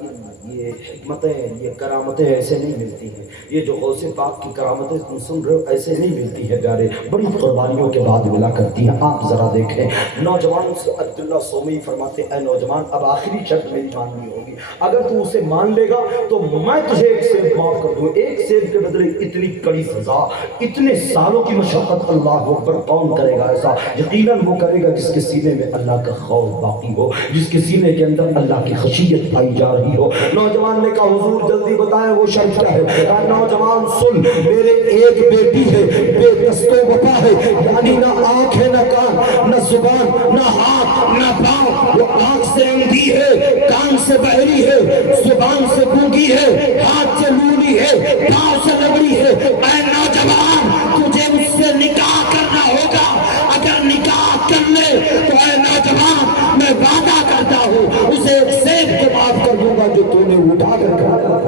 یہ حکمتیں، یہ کرامتیں ایسے نہیں ملتی ہیں۔ یہ جو غوث پاک کی کرامتیں تم سن رہے ہو ایسے نہیں ملتی ہے پیارے، بڑی قربانیوں کے بعد ملا کرتی ہیں۔ آپ ذرا دیکھیں، نوجوان سے عبداللہ سومئی فرماتے اے نوجوان، اب آخری شرط میری ماننی ہوگی، اگر تو اسے مان لے گا تو میں تجھے ایک سیب معاف کر دوں۔ ایک سیب کے بدلے اتنی کڑی سزا، اتنے سالوں کی مشقت، اللہ اکبر، کون کرے گا ایسا؟ یقیناً وہ کرے گا جس کے سینے میں اللہ کا خوف باقی ہو، جس کے سینے کے اندر اللہ کی خشیت پائی جا رہی ہو۔ نوجوان نے کہا حضور جلدی بتائیں وہ شرط کیا ہے؟ کہا نوجوان سن، میرے ایک بیٹی ہے، بے دست و وفا ہے، یعنی نہ آنکھ ہے، نہ کان، نہ زبان، نہ ہاتھ، نہ پاؤں۔ وہ آنکھ سے اندھی ہے، کان سے بہری ہے، زبان سے گونگی ہے، ہاتھ سے لولی ہے، پاؤں سے لنگڑی ہے۔ اے نوجوان، تجھے مجھ سے نکاح کرنا ہوگا، اگر نکاح کر لے تو اے نوجوان میں وعدہ کرتا ہوں اسے ایک سیب کو معاف کر دوں گا جو تو نے اٹھا کر کھایا۔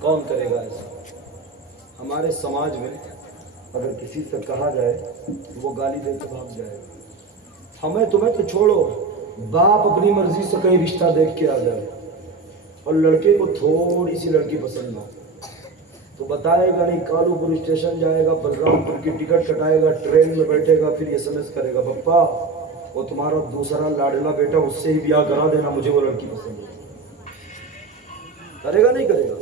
کون کرے گا ایسا؟ ہمارے سماج میں اگر کسی سے کہا جائے وہ گالی دے کے بھاگ جائے گا۔ ہمیں تمہیں تو چھوڑو، باپ اپنی مرضی سے کہیں رشتہ دیکھ کے آ جائے اور لڑکے کو تھوڑی سی لڑکی پسند نہ تو بتائے گا نہیں، کالو پور اسٹیشن جائے گا، بلرام پور کی ٹکٹ کٹائے گا، ٹرین میں بیٹھے گا، پھر SMS کرے گا پپا وہ تمہارا دوسرا لاڈلا بیٹا، اس سے ہی بیاہ کرا دینا، مجھے وہ لڑکی پسند ہے۔ کرے گا نہیں کرے گا؟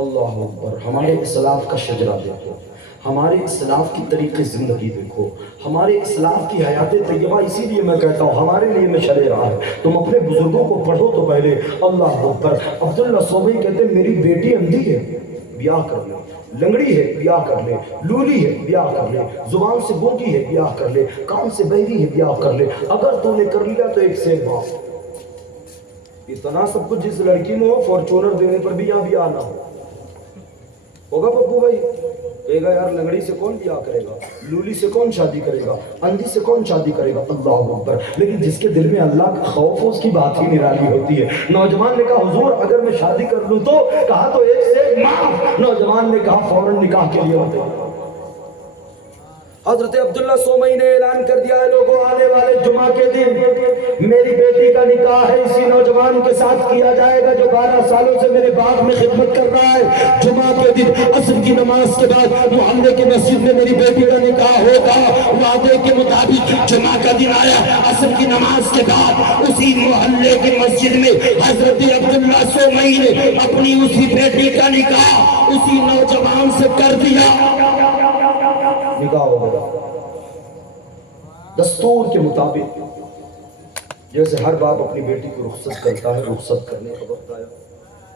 اللہ اکبر۔ ہمارے اسلاف کا شجرہ دیکھو، ہمارے اسلاف کی طریقے زندگی دیکھو، ہمارے اسلاف کی حیات طیبہ، اسی لیے میں کہتا ہوں ہمارے لیے میں شرع راہ ہے۔ تم اپنے بزرگوں کو پڑھو تو پہلے۔ اللہ اکبر۔ عبداللہ سومئی کہتے ہیں میری بیٹی اندھی ہے، بیاہ کر لے، لنگڑی ہے، بیاہ کر لے، لولی ہے، بیاہ کر لے، زبان سے گونگی ہے، بیاہ کر لے، کان سے بہری ہے، بیاہ کر لے، اگر تو نے کر لیا تو ایک سیب معاف۔ اتنا سب کچھ جس لڑکی میں ہو، فارچونر دینے پر بھی یہاں بیاہ نہ ہو، ہوگا پپو بھائی؟ کہے گا یار لنگڑی سے کون بیاہ کرے گا، لولی سے کون شادی کرے گا، اندھی سے کون شادی کرے گا؟ اللہ اکبر۔ لیکن جس کے دل میں اللہ کا خوف ہو اس کی بات ہی نرالی ہوتی ہے۔ نوجوان نے کہا حضور اگر میں شادی کر لوں تو؟ کہا تو ایک سے معاف۔ نوجوان نے کہا فوراً نکاح کے لیے ہوتے۔ حضرت عبداللہ سومئی نے اعلان کر دیا ہے لوگوں، آنے والے جمعہ کے دن میری بیٹی کا نکاح ہے، اسی نوجوان کے ساتھ کیا جائے گا جو 12 سالوں سے میرے باغ میں خدمت کر رہا ہے۔ جمعہ کے دن عصر کی نماز کے بعد محلے کی مسجد میں میری بیٹی کا نکاح ہوگا۔ وعدے کے مطابق جمعہ کا دن آیا، عصر کی نماز کے بعد اسی محلے کی مسجد میں حضرت عبداللہ سومئی نے اپنی اسی بیٹی کا نکاح اسی نوجوان سے کر دیا۔ نکاح ہو گیا دستور کے مطابق، جیسے ہر باپ اپنی بیٹی کو رخصت کرتا ہے، رخصت کرنے کا وقت آیا،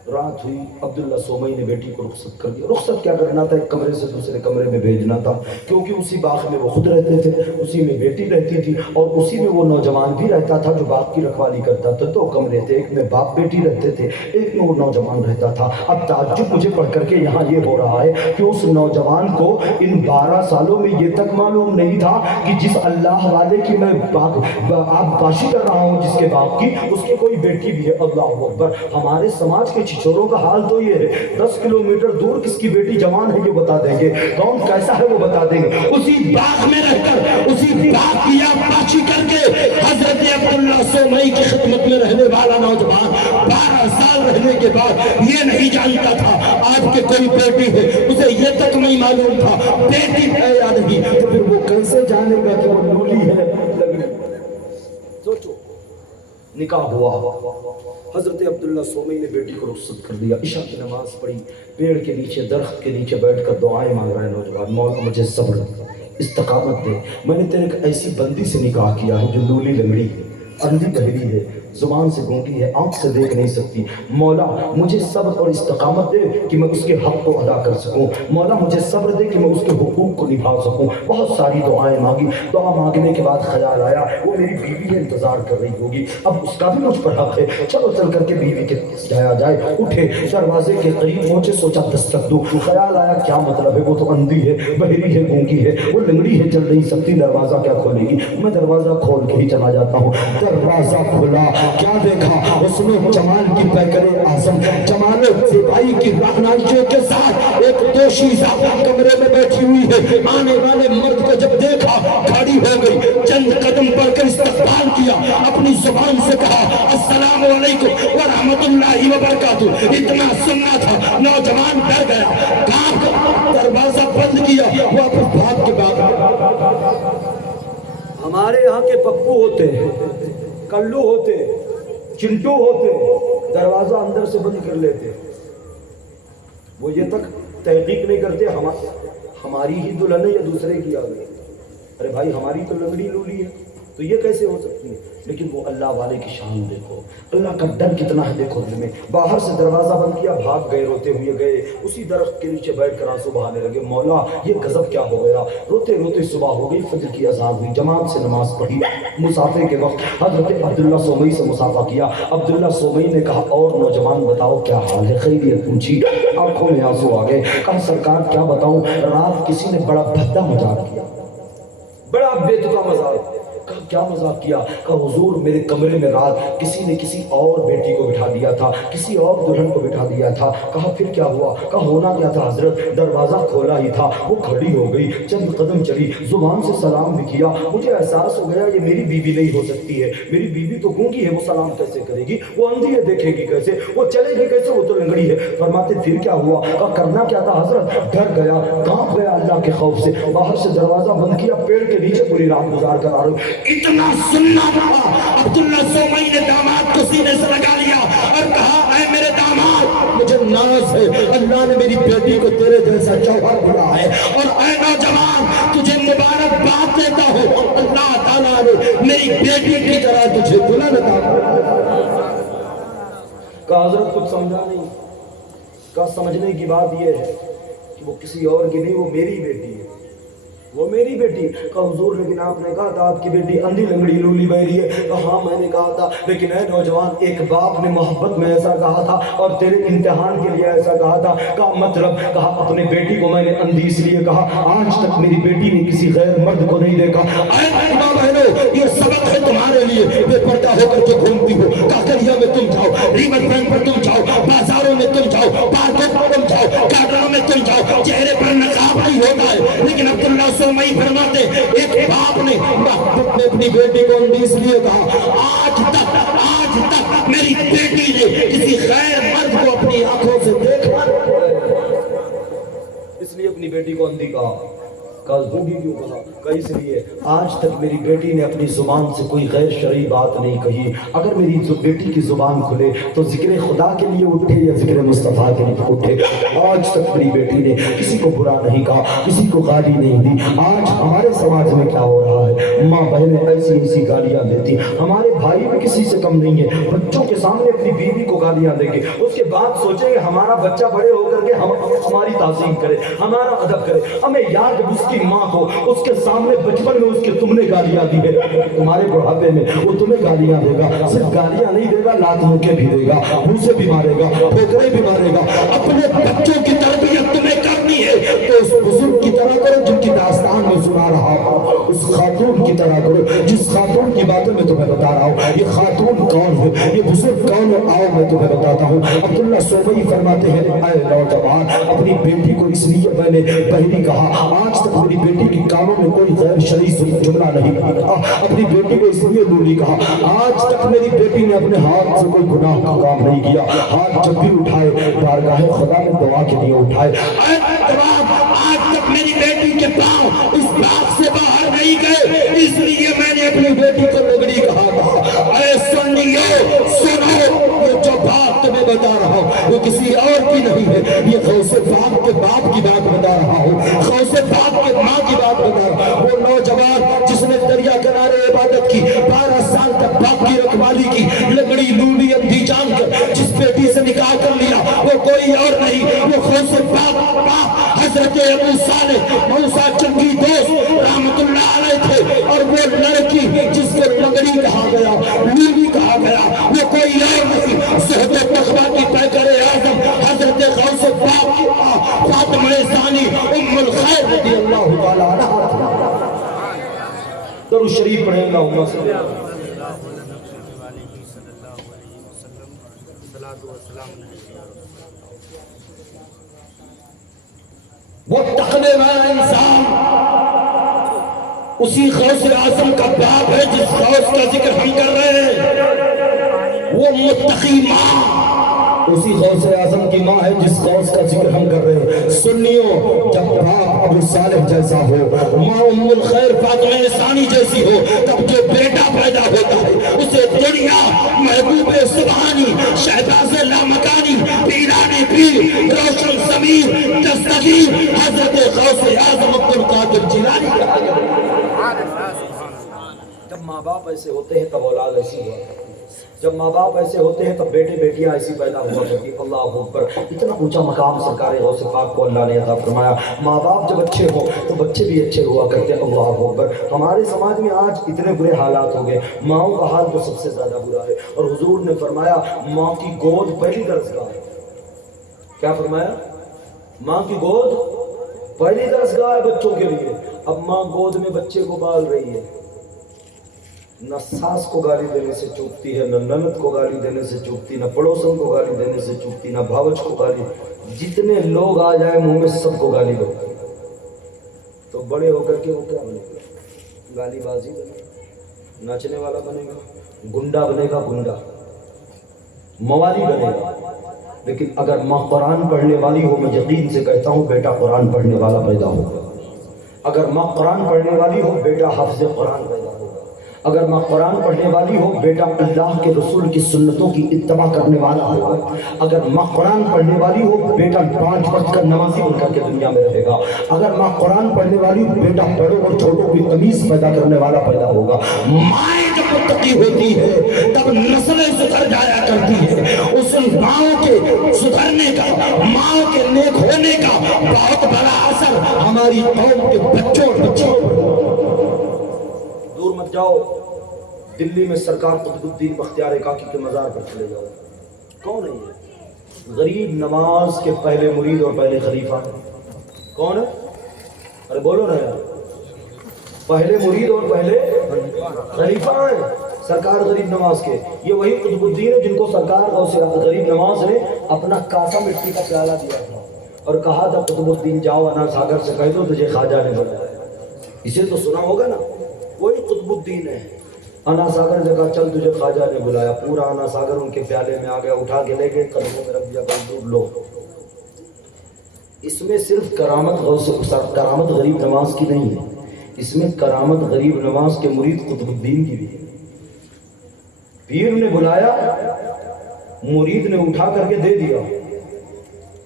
رات ہوئی، عبداللہ سومئی نے بیٹی کو رخصت کر دیا۔ رخصت کیا کرنا تھا؟ ایک کمرے سے دوسرے کمرے میں بھیجنا تھا، کیونکہ اسی باغ میں وہ خود رہتے تھے، اسی میں بیٹی رہتی تھی اور اسی میں وہ نوجوان بھی رہتا تھا جو باغ کی رکھوالی کرتا تھا۔ 2 کمرے تھے، ایک میں باپ بیٹی رہتے تھے، ایک میں وہ نوجوان رہتا تھا۔ اب تعجب مجھے پڑھ کر کے یہاں یہ ہو رہا ہے کہ اس نوجوان کو ان 12 سالوں میں یہ تک معلوم نہیں تھا کہ جس اللہ والے کی میں عکاسی کر رہا ہوں، جس کے باپ کی، اس کی کوئی بیٹی بھی ہے۔ اللہ اکبر۔ ہمارے سماج کے چھچوروں کا حال تو یہ ہے، 10 کلومیٹر دور کس کی بیٹی جوان ہے یہ بتا دیں گے، کون کیسا ہے وہ بتا دیں گے۔ اسی باغ میں رہ کر، اسی باغ کی عکاسی کر کے حضرت عبداللہ سومئی کی خدمت میں رہنے والا نوجوان 12 سال رہنے کے بعد یہ نہیں جانتا تھا آپ کے کوئی بیٹی ہے، اسے یہ تک نہیں معلوم تھا بیٹی ہے یا نہیں، تو پھر وہ کیسے جانے گا کہ وہ لولی ہے؟ سوچو، نکاح ہوا، حضرت عبداللہ سومئی نے بیٹی کو رخصت کر دیا، عشاء کی نماز پڑھی، پیڑ کے نیچے، درخت کے نیچے بیٹھ کر دعائیں مانگ رہا ہے نوجوان، مولا مجھے صبر استقامت دے، میں نے تیرے ایک ایسی بندی سے نکاح کیا ہے جو لولی لنگڑی ہے، اندھی بہری ہے، زبان سے گونگی ہے، آنکھ سے دیکھ نہیں سکتی۔ مولا مجھے صبر اور استقامت دے کہ میں اس کے حق کو ادا کر سکوں، مولا مجھے صبر دے کہ میں اس کے حقوق کو نبھا سکوں۔ بہت ساری دعائیں مانگی، دعا مانگنے کے بعد خیال آیا وہ میری بیوی انتظار کر رہی ہوگی، اب اس کا بھی مجھ پر حق ہے، چلو چل کر کے بیوی کے جایا جائے۔ اٹھے، دروازے کے قریب پہنچے، سوچا دستک دو، خیال آیا کیا مطلب ہے، وہ تو اندھی ہے، بہری ہے، گونگی ہے، وہ لنگڑی ہے، چل نہیں سکتی، دروازہ کیا کھولے گی، میں دروازہ کھول کے ہی چلا جاتا ہوں۔ دروازہ کھلا، کیا دیکھا، اس نے جمال کی پیکر اعظم، جمال و زیبائی کی رہنمائیوں کے ساتھ ایک دوشیزہ کمرے میں بیٹھی ہوئی ہے۔ آنے والے مرد کو جب دیکھا کھڑی ہو گئی، چند قدم بڑھ کر استقبال کیا، اپنی زبان سے کہا السلام علیکم ورحمۃ اللہ وبرکاتہ۔ اتنا سننا تھا، نوجوان ڈر گیا، کانپ گیا، دروازہ بند کیا، واپس بھاگ کے بعد۔ ہمارے یہاں کے پپو ہوتے ہیں، کلو ہوتے، چنٹو ہوتے، دروازہ اندر سے بند کر لیتے، وہ یہ تک تحقیق نہیں کرتے ہماری ہی دلہن ہے یا دوسرے کی آ گئی۔ ارے بھائی ہماری تو لنگڑی لولی ہے، تو یہ کیسے ہو سکتی ہے؟ لیکن وہ اللہ والے کی شان دیکھو، اللہ کا ڈر کتنا ہے دیکھو دل میں۔ باہر سے دروازہ بند کیا، بھاگ گئے، روتے ہوئے گئے، اسی درخت کے نیچے بیٹھ کر آنسو بہانے لگے، مولا یہ غضب کیا ہو گیا۔ روتے روتے صبح ہو گئی، فجر کی اذان ہوئی، جماعت سے نماز پڑھی، مسافے کے وقت حضرت عبداللہ سومئی سے مسافہ کیا۔ عبداللہ سومئی نے کہا اور نوجوان بتاؤ کیا حال ہے، خیریت پوچھی، آنکھوں میں آنسو آ گئے، کہا سرکار کیا بتاؤں، رات کسی نے بڑا بھدا مذاق کیا، بڑا بے تکا مذاق۔ کہا کیا مذاق کیا؟ کہا حضور میرے کمرے میں رات کسی نے کسی اور بیٹی کو بٹھا دیا تھا، کسی اور دلہن کو بٹھا دیا تھا۔ کہا پھر کیا ہوا؟ کہا ہونا کیا تھا حضرت، دروازہ کھولا ہی تھا، وہ کھڑی ہو گئی، چند قدم چلی، زبان سے سلام بھی کیا، مجھے احساس ہو گیا یہ میری بیوی نہیں ہو سکتی ہے، میری بیوی تو گونگی ہے، وہ سلام کیسے کرے گی، وہ اندھی ہے، دیکھے گی کیسے، وہ چلے گی کیسے، وہ تو لنگڑی ہے۔ فرماتے پھر کیا ہوا؟ کہا کرنا کیا تھا حضرت، ڈر گیا، کانپ گیا اللہ کے خوف سے، باہر سے دروازہ بند کیا، پیڑ کے نیچے پوری رات گزار کر آ رہا۔ اتنا سننا تھا، عبداللہ سومئی نے داماد کو سینے سے لگا لیا اور کہا اے میرے داماد مجھے ناز ہے، اللہ نے میری بیٹی کو تیرے جیسا شوہر دیا ہے، اور اے نوجوان تجھے مبارک بات دیتا ہوں، اللہ تعالیٰ نے میری بیٹی کی طرح تجھے دلہن عطا فرمایا۔ کہا حضرت کچھ سمجھا نہیں۔ کہا سمجھنے کی بات یہ ہے کہ وہ کسی اور کی نہیں، وہ میری بیٹی ہے، وہ میری بیٹی۔ کہا حضور لیکن آپ نے کہا تھا آپ کی بیٹی اندھی لنگڑی لولی بہری ہے۔ کہا ہاں میں نے کہا تھا، لیکن اے نوجوان ایک باپ نے محبت میں ایسا کہا تھا اور تیرے امتحان کے لیے ایسا کہا تھا۔ کہا مطلب؟ کہا اپنے بیٹی کو میں نے اندھی اس لیے کہا، آج تک میری بیٹی نے کسی غیر مرد کو نہیں دیکھا۔ اے ماں بہنوں یہ سبق ہے تمہارے لیے، بے پردہ ہو کر جو گھومتی ہو، کاکریا میں تم جاؤ، ریور بینک پر تم جاؤ، بازاروں میں تم جاؤ، پارکوں پر تم جاؤ، گارڈنوں میں تم جاؤ، چہرے پر نقاب نہیں ہوتا ہے، لیکن عبداللہ سومئی فرماتے ایک باپ نے محبت میں اپنی بیٹی کو اندھی اس لیے کہا، آج تک میری بیٹی نے کسی غیر مرد کو اپنی آنکھوں سے دیکھا، اس لیے اپنی بیٹی کو اندھی کہا۔ کہا گونگی کیوں کہا؟ کہا اس لیے آج تک میری بیٹی نے اپنی زبان سے کوئی غیر شرعی بات نہیں کہی، اگر میری بیٹی کی زبان کھلے تو ذکر خدا کے لیے اٹھے یا ذکر مصطفیٰ کے لیے اٹھے۔ آج تک میری بیٹی نے کسی کو برا نہیں کہا، کسی کو گالی نہیں دی۔ آج ہمارے سماج میں کیا ہو رہا ہے، ماں بہنیں ایسی ایسی گالیاں دیتی، ہمارے بھائی بھی کسی سے کم نہیں ہے، بچوں کے سامنے اپنی بیوی کو گالیاں دیں گے، اس کے بعد سوچیں گے ہمارا بچہ بڑے ہو کر کے ہماری تعظیم کرے، ہمارا ادب کرے۔ ہمیں یاد ہے اس کی ماں کو، اس کے سامنے بچپن میں اس کے تم نے گالیاں دی ہے، تمہارے بڑھاپے میں وہ تمہیں گالیاں دے گا، صرف گالیاں نہیں دے گا، لات مکے بھی دے گا، منہ سے بھی مارے گا، ٹھوکریں بھی مارے گا۔ اپنے بچوں کی تربیت تمہیں کرنی ہے تو اس بزرگ کی طرح کرو جن کی داستان میں سنا رہا ہوں، اس خاتون کی طرح کرو جس خاتون کی باتیں میں تمہیں بتا رہا ہوں۔ یہ خاتون کون ہے، یہ بزرگ کون ہے، آؤ میں تمہیں بتاتا ہوں۔ عبداللہ سومئی فرماتے ہیں اے نوجوان اپنی بیٹی کو اس لیے میں نے بہری کہا، آج تک میری بیٹی کی کانوں میں کوئی غیر شرعی جملہ نہیں کہا، اپنی بیٹی کو اس لیے لولی کہا، آج تک میری بیٹی نے اپنے ہاتھ سے کوئی گناہ کا کام نہیں کیا، ہاتھ جب بھی اٹھائے بارگاہ خدا میں دعا کے لیے اٹھائے۔ آج تک میری بیٹی کے پاؤں اس باغ سے باہر نہیں گئے، اس لیے میں نے اپنی بیٹی کو لنگڑی کہا تھا۔ اے سنیو سنو، یہ جو بات تمہیں بتا رہا ہوں وہ کسی اور کی نہیں ہے، یہ غوث پاک کے باپ کی بات بتا رہا ہوں، غوث پاک کے ماں کی بات بتا رہا ہوں۔ وہ نوجوان جس نے دریا کنارے عبادت کی، 12 سال تک باقی کوئی اور نہیں، وہ غوث پاک حضرت ابو صالح موسیٰ جنگی دوست رحمت اللہ علیہ تھے، اور وہ لڑکی جس کو لنگڑی کہا گیا، لولی کہا گیا، وہ کوئی اور نہیں، زہد و تقویٰ کی پیکر اعظم حضرت غوث پاک فاطمہ ثانی ام الخیر رضی اللہ تعالیٰ عنہ۔ درود شریف پڑھیں گا امہ صلی اللہ علیہ وسلم۔ وہ تقوی والا انسان اسی غوث اعظم کا باپ ہے جس غوث کا ذکر ہم کر رہے ہیں، وہ متقی ماں اسی غوث اعظم کی ماں ہے جس غوث کا ذکر ہم کر رہے ہیں۔ سنیوں، جب باپ ابو صالح جیسا ہو، ماں ام الخیر فاطمہ ثانی جیسی ہو، تب جو بیٹا پیدا ہوتا ہے اسے دنیا محبوب سبحانی، شہباز لامکانی، پیرانی پیر، روشن ضمیر، دستگیر حضرت غوث اعظم عبد القادر جیلانی کہا گیا۔ جب ماں باپ ایسے ہوتے ہیں تب اولاد ایسی ہوا کرتی ہے، جب ماں باپ ایسے ہوتے ہیں تب بیٹے بیٹیاں ایسی پیدا ہوا کرتی ہیں۔ اللہ اکبر، اتنا اونچا مقام سرکار غوث پاک کو اللہ نے عطا فرمایا۔ ماں باپ جب اچھے ہوں تو بچے بھی اچھے ہوا کرتے ہیں۔ اللہ اکبر، ہمارے سماج میں آج اتنے برے حالات ہو گئے، ماؤں کا حال تو سب سے زیادہ برا ہے، اور حضور نے فرمایا ماں کی گود پہلی درسگاہ ہے۔ کیا فرمایا؟ ماں کی گود پہلی درسگاہ ہے بچوں کے لیے۔ اب ماں گود میں بچے کو پال رہی ہے، نہ ساس کو گالی دینے سے چوکتی ہے، نہ نند کو گالی دینے سے چوکتی، نہ پڑوسن کو گالی دینے سے چوکتی، نہ بھاوچ کو گالی، جتنے لوگ آ جائے منہ میں سب کو گالی دو، تو بڑے ہو کر کے وہ کیا بنے گا؟ گالی بازی بنے گا، ناچنے والا بنے گا، گنڈا بنے گا، گنڈا موالی بنے گا۔ لیکن اگر ماں قرآن پڑھنے والی ہو، میں یقین سے کہتا ہوں بیٹا قرآن پڑھنے والا پیدا ہوگا۔ اگر ماں قرآن پڑھنے والی ہو، بیٹا حافظ قرآن پیدا ہوگا۔ اگر ماں قرآن پڑھنے والی ہو، بیٹا اللہ کے رسول کی سنتوں کی اتباع کرنے والا ہوگا۔ اگر ماں قرآن پڑھنے والی ہو، بیٹا 5 وقت کا نمازی بن کر کے دنیا میں رہے گا۔ اگر ماں قرآن پڑھنے والی ہو، بیٹا بڑوں اور چھوٹوں کی تمیز پیدا کرنے والا پیدا ہوگا۔ مائیں جب متقی ہوتی ہے تب نسلیں سدھر جایا کرتی ہے۔ اس ماؤں کے سدھرنے کا، ماؤں کے نیک ہونے کا بہت بڑا اثر ہماری قوم کے بچوں اور بچیوں پر۔ دور مت جاؤ، دلی میں سرکار قطب الدین بختیار کاکی کے مزار پر چلے جاؤ۔ کون ہے یہ؟ غریب نواز کے پہلے مرید اور پہلے خلیفہ۔ کون ہے؟ ارے بولو نا یار، پہلے مرید اور پہلے خلیفہ ہیں سرکار غریب نواز کے۔ یہ وہی قطب الدین ہے جن کو سرکار غریب نواز نے اپنا کاسا مٹی کا پیالہ دیا تھا اور کہا تھا قطب الدین جاؤ انا ساگر سے کہہ دو تجھے خواجہ نے بلایا۔ اسے تو سنا ہوگا نا، وہی قطب الدین ہے۔ انا ساگر سے کہا چل تجھے خواجہ نے بلایا، پورا انا ساگر ان کے پیالے میں آ گیا، اٹھا کے لے گئے، قدموں میں رکھ دیا، بس ڈوب لو۔ اس میں صرف کرامت غریب نواز کی نہیں ہے، اس میں کرامت غریب نواز کے مرید قطب الدین کی بھی ہے۔ پیر نے بلایا، مرید نے اٹھا کر کے دے دیا،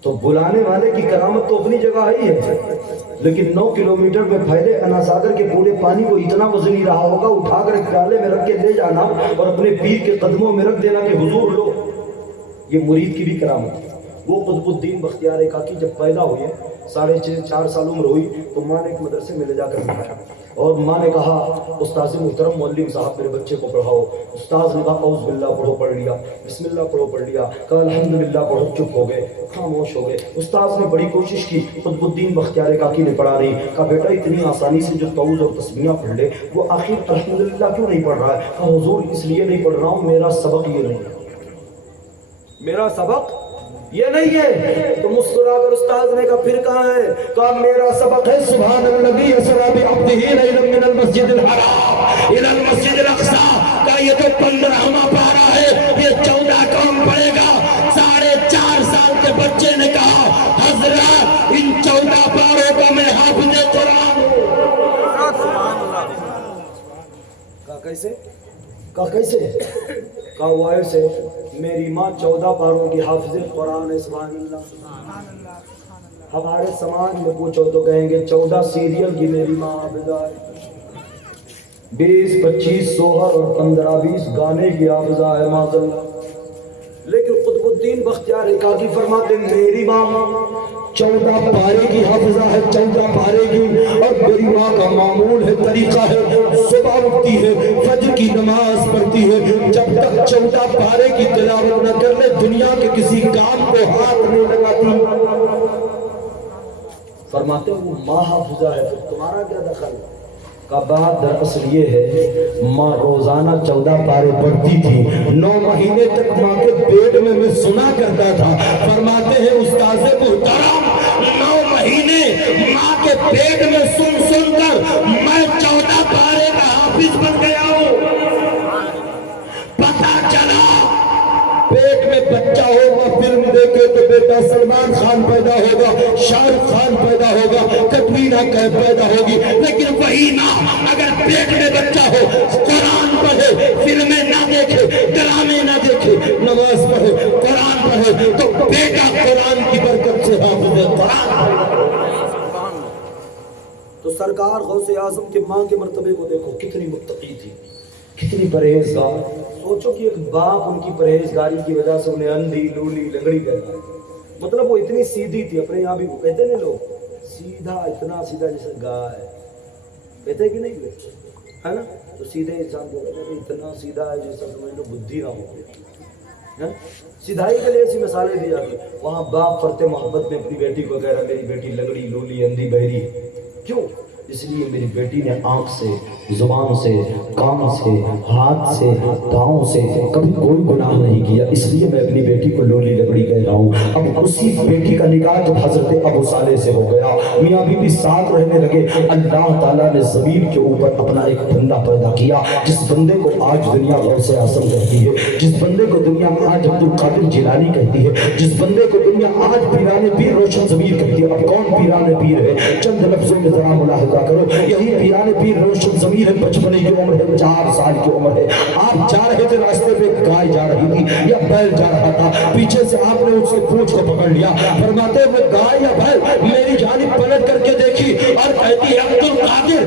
تو بلانے والے کی کرامت تو اپنی جگہ ہی ہے، لیکن 9 کلومیٹر میں پھیلے انا ساگر کے پورے پانی کو اتنا وزنی رہا ہوگا، اٹھا کر ایک پیالے میں رکھ کے لے جانا اور اپنے پیر کے قدموں میں رکھ دینا کہ حضور لو۔ یہ مرید کی بھی کرامت ہے۔ وہ قطب الدین بختیار کاکی جب پیدا ہوئے، 4.5 سال عمر ہوئی، تو ماں نے ایک مدرسے میں لے جا کر بٹھایا اور ماں نے کہا استاذ محترم معلم صاحب میرے بچے کو پڑھاؤ۔ استاذ نے کہا اعوذ باللہ پڑھو، پڑھ لیا، بسم اللہ پڑھو، پڑھ لیا، کہا الحمدللہ پڑھو، چپ ہو گئے، خاموش ہو گئے۔ استاذ نے بڑی کوشش کی، قطب الدین بختیار کاکی نے پڑھا نہیں، کہا بیٹا اتنی آسانی سے جو طوز اور تسبیحاں پڑھ لے وہ آخر الحمدللہ کیوں نہیں پڑھ رہا ہے؟ کہا حضور اس لیے نہیں پڑھ رہا ہوں، میرا سبق یہ نہیں ہے، میرا سبق یہ نہیں ہے۔ تو مسکرا کر استاذ نے کہا پھر کہاں ہے؟ کہا میرا سبق ہے سبحان الذی اسری بعبدہ لیلا من المسجد الحرام الی المسجد الاقصی۔ کہا یہ تو 15واں پارہ ہے، یہ 14 کون پڑھے گا؟ 4.5 سال کے بچے نے کہا حضرت ان 14 پاروں کا میں حافظ قرآن ہوں۔ کہا کیسے؟ کہا کیسے؟ کہا وہ ایسے، میری ماں 14 پاروں کی حافظ قرآن ہے، سبحان اللہ۔ ہمارے سماج میں پوچھو تو کہیں گے 14 سیریل کی میری ماں حافظہ ہے، 20-25 سوہر اور 15-20 گانے کی حافظہ ہے، معاذ اللہ۔ لیکن قطب الدین بختیار کاکی فرماتے ہیں میری ماں 14 پارے کی حافظہ ہے، 14 پارے کی، اور میری ماں کا معمول ہے، طریقہ ہے، صبح اٹھتی ہے، فجر کی نماز پڑھتی ہے، جب تک 14 پارے کی تلاوت نہ کر لے دنیا کے کسی کام کو ہاتھ نہیں لگاتی۔ فرماتے ہیں وہ ماں حافظہ ہے، پھر تمہارا کیا دخل؟ کا بات دراصل یہ ہے ماں روزانہ 14 پارے پڑھتی تھی، 9 مہینے تک ماں کے پیٹ میں سنا کرتا تھا۔ فرماتے ہیں استاذ محترم 9 مہینے ماں کے پیٹ میں سن کر میں 14 پارے کا حافظ بن گیا ہوں۔ پتہ چلا پیٹ میں بچہ ہوگا، فلم دیکھے تو بیٹا سلمان خان پیدا ہوگا، شاہ رخ خان پیدا ہوگا، کٹرینہ کیف پیدا ہوگی، لیکن وہی نہ اگر پیٹ میں بچہ ہو، قرآن پڑھے، فلمیں نہ دیکھے، ڈرامے نہ دیکھے، نماز پڑھے، قرآن پڑھے، تو بیٹا قرآن کی برکت سے حافظ قرآن۔ تو سرکار غوث اعظم کے ماں کے مرتبے کو دیکھو، کتنی متقی تھی، کتنی پرہیزگار۔ سوچو کہ ایک باپ ان کی پرہیزگاری کی وجہ سے انہیں اندھی لولی لنگڑی کہتا ہے، مطلب وہ اتنی سیدھی تھی، اپنے یہاں بھی وہ کہتے ہیں لوگ سیدھا، اتنا سیدھا جیسے گائے، کہتے ہیں کہ نہیں ہے نا؟ تو سیدھے انسان کو کہتے ہیں اتنا سیدھا ہے جیسا سمجھ لو بدھی نہ ہو۔ سیدھائی کے لیے ایسی مثالیں دی جاتی، وہاں باپ فرتے محبت میں اپنی بیٹی کو کہہ رہا میری بیٹی لنگڑی لولی اندھی بہری، کیوں؟ اس لیے میری بیٹی نے آنکھ سے، زبان سے، کان سے، ہاتھ سے، پاؤں سے کبھی کوئی گناہ نہیں کیا، اس لیے میں اپنی بیٹی کو لولی لنگڑی کہہ رہا ہوں۔ اب اسی بیٹی کا نکاح جب حضرت ابو صالح سے ہو گیا، میاں بیوی ساتھ رہنے لگے، اللہ تعالیٰ نے زمین کے اوپر اپنا ایک بندہ پیدا کیا، جس بندے کو آج دنیا غوث اعظم کہتی ہے، جس بندے کو دنیا آج عبد القادر جیلانی کہتی ہے، جس بندے کو دنیا آج پیران پیر روشن ضمیر کہتی ہے۔ اب کون پیران پیر ہے؟ چند لفظوں میں ذرا ملاحظہ کرو، یہی پیران پیر روشن ضمیر ہے۔ بچپنے کی عمر ہے، 4 سال کی عمر ہے، آپ جا رہے تھے راستے پہ، گائے جا رہی تھی یا بیل جا رہا تھا، پیچھے سے آپ نے اس کے پونچھ کو پکڑ لیا، فرماتے وہ گائے یا بیل میری جانب پلٹ کر کے دیکھی اور کہتی ہے عبد القادر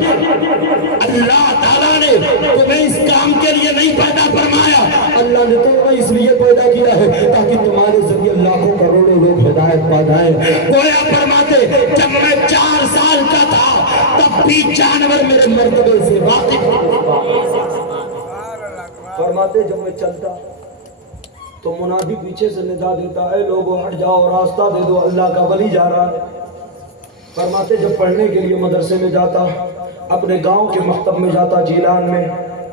اللہ تعالیٰ نے تمہیں اس کام کے لیے نہیں پیدا فرمایا، اللہ نے تمہیں اس لیے پیدا کیا ہے تاکہ تمہارے ذریعے لاکھوں کروڑوں لوگ ہدایت پا جائیں۔ گویا فرماتے جب میں 4 سال کا تھا تب بھی جانور میرے مرتبے سے واقف تھے۔ فرماتے جب میں چلتا تو منادی پیچھے سے ندا دیتا ہے لوگوں ہٹ جاؤ، راستہ دے دو، اللہ کا ولی جا رہا ہے۔ فرماتے جب پڑھنے کے لیے مدرسے میں جاتا، اپنے گاؤں کے مکتب میں جاتا جیلان میں،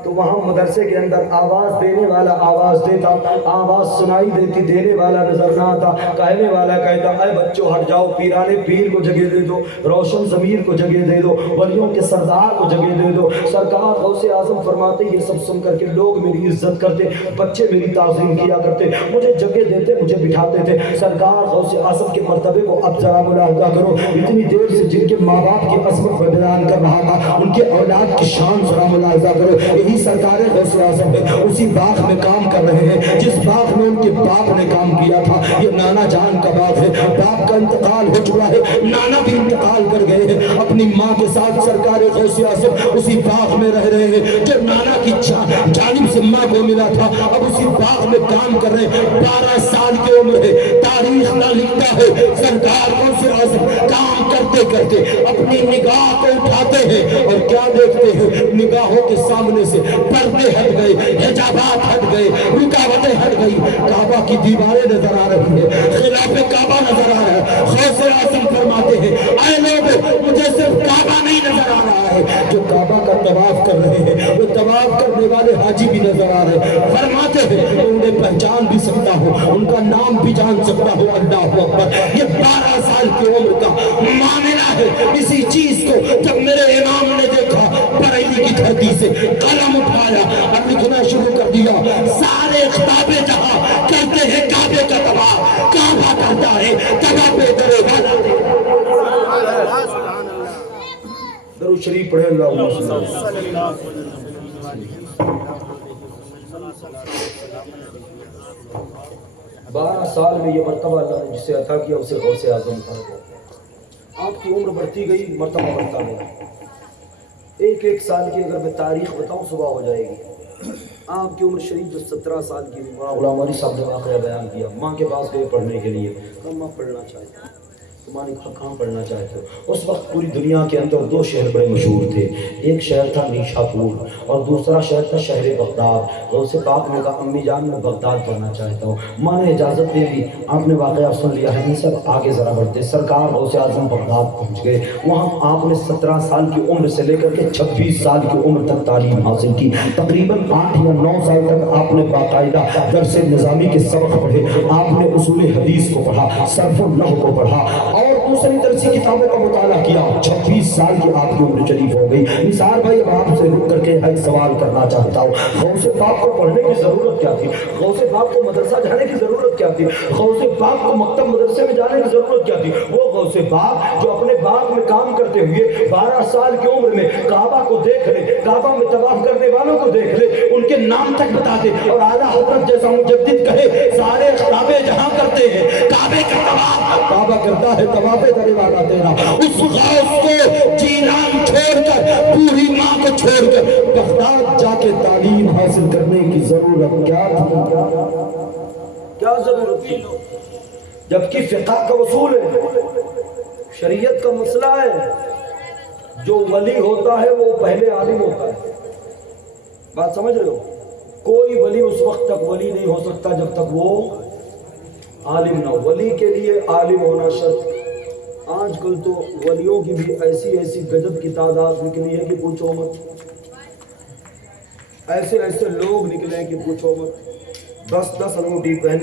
تو وہاں مدرسے کے اندر آواز دینے والا آواز دیتا، آواز سنائی دیتی، دینے والا نظر نہ آتا، کہنے والا کہتا اے بچوں ہٹ جاؤ، پیرانے پیر کو جگہ دے دو، روشن ضمیر کو جگہ دے دو، ولیوں کے سردار کو جگہ دے دو۔ سرکار غوث اعظم فرماتے یہ سب سن کر کے لوگ میری عزت کرتے، بچے میری تعظیم کیا کرتے، مجھے جگہ دیتے، مجھے بٹھاتے تھے۔ سرکار غوث اعظم کے مرتبے کو اب ذرا ملاحظہ کرو، اتنی دیر سے جن کے ماں باپ کی عظمت میں بیان کر رہا تھا، ان کے اولاد کی شان ذرا ملاحظہ کرو۔ یہی سرکار غوث اعظم ہے، اسی باغ میں کام کر رہے ہیں جس باغ میں ان کے باپ نے کام کیا تھا۔ یہ نانا جان کا باغ ہے، باپ کا انتقال ہو چکا ہے، نانا بھی انتقال کر گئے ہیں، اپنی ماں کے ساتھ سرکار غوث اعظم اسی باغ میں رہ رہے ہیں جو نانا کی جانب سے ماں کو ملا تھا، اب اسی باغ میں کام کر رہے ہیں۔ 12 سال کی عمر ہے، تاریخ نہ لکھتا ہے سرکار غوث اعظم کام کرتے کرتے اپنی نگاہ کو اٹھاتے ہیں اور کیا دیکھتے ہیں؟ نگاہوں کے سامنے سے پردے ہٹ گئے، حجابات ہٹ گئے، رکاوٹیں ہٹ گئی، کعبہ کی دیواریں نظر آ رہی ہیں، خلاف کعبہ نظر آ رہا ہے۔ غوث اعظم فرماتے ہیں اے لوگوں مجھے صرف کعبہ نہیں نظر آ رہا ہے، جو کعبہ کا طواف کر رہے ہیں وہ طواف کرنے والے حاجی بھی نظر آ رہے ہیں۔ فرماتے ہیں انہیں پہچان بھی سکتا ہو، ان کا نام بھی جان سکتا ہو، اللہ اکبر۔ یہ 12 سال کی عمر کا معاملہ ہے۔ اسی چیز کو جب میرے امام نے دیکھا، بریلی کی دھرتی سے قلم اٹھایا اور لکھنا شروع کر دیا، سارے خطاب جہاں کرتے ہیں کعبے کا طواف، کعبہ کرتا ہے جگہ پہ کرے گا۔ درود شریف پڑھے اللہم صلی اللہ علیہ وسلم۔ 12 سال میں یہ مرتبہ اللہ نے جسے عطا کیا اسے غوث اعظم کہا گیا۔ آپ کی عمر بڑھتی گئی، مرتبہ بڑھتا گیا۔ ایک سال کی اگر میں تاریخ بتاؤں صبح ہو جائے گی۔ آپ کی عمر شریف جو 17 سال کی تھی، مولانا غلام علی صاحب نے واقعہ بیان کیا، ماں کے پاس گئے پڑھنے کے لیے، کہا ماں پڑھنا چاہتا ہوں، تمہاری کہاں پڑھنا چاہتے ہو؟ اس وقت پوری دنیا کے اندر 2 شہر بڑے مشہور تھے، ایک شہر تھا نیشاپور اور دوسرا شہر تھا شہر بغداد۔ غوث پاک نے کہا امی جان میں بغداد جانا چاہتا ہوں، ماں نے اجازت دے دی۔ آپ نے واقعہ سن لیا ہے، نہیں سب آگے ذرا بڑھتے، سرکار غوث اعظم بغداد پہنچ گئے، وہاں آپ نے 17 سال کی عمر سے لے کر کے 26 سال کی عمر تک تعلیم حاصل کی، تقریباً 8 یا 9 سال تک آپ نے باقاعدہ درس نظامی کے سبق پڑھے، آپ نے اصول حدیث کو پڑھا، صرف النحو کو پڑھا اور دوسری درسی کتابوں کا مطالعہ کیا۔ 26 سال کی آپ کی عمر شریف ہو گئی۔ نثار بھائی اب آپ سے رک کر کے ایک سوال کرنا چاہتا ہوں، غوث پاک کو پڑھنے کی ضرورت کیا تھی؟ غوث پاک کو مدرسہ جانے کی ضرورت کیا تھی؟ غوث پاک کو مکتب مدرسے میں جانے کی ضرورت کیا تھی؟ وہ غوث پاک جو اپنے باغ میں کام کرتے ہوئے 12 سال کی عمر میں کعبہ کو دیکھ لے، کعبہ میں طواف کرنے والوں کو دیکھ لے، ان کے نام تک بتا دے اور اعلیٰ حضرت جیسا مجدد کہے سارے کعبے جہاں کرتے ہیں کعبے کا طواف کعبہ کرتا ہے، طواف کرے والا تیرا، اس غوث کو جیلان چھوڑ کر پوری ماں کو چھوڑ کر بغداد جا کے تعلیم حاصل کرنے کی ضرورت کیا تھی؟ کیا ضرورت تھی؟ جبکہ فقہ کا اصول ہے، شریعت کا مسئلہ ہے، جو ولی ہوتا ہے وہ پہلے عالم ہوتا ہے۔ بات سمجھ رہے ہو؟ کوئی ولی اس وقت تک ولی نہیں ہو سکتا جب تک وہ عالم نہ ہو، ولی کے لیے عالم ہونا شرط۔ آج کل تو ولیوں کی بھی ایسی ایسی گجب کی تعداد نکلی ہے کہ پوچھو مت، ایسے ایسے لوگ نکلے کہ پوچھو مت، 10 انگوٹھی پہن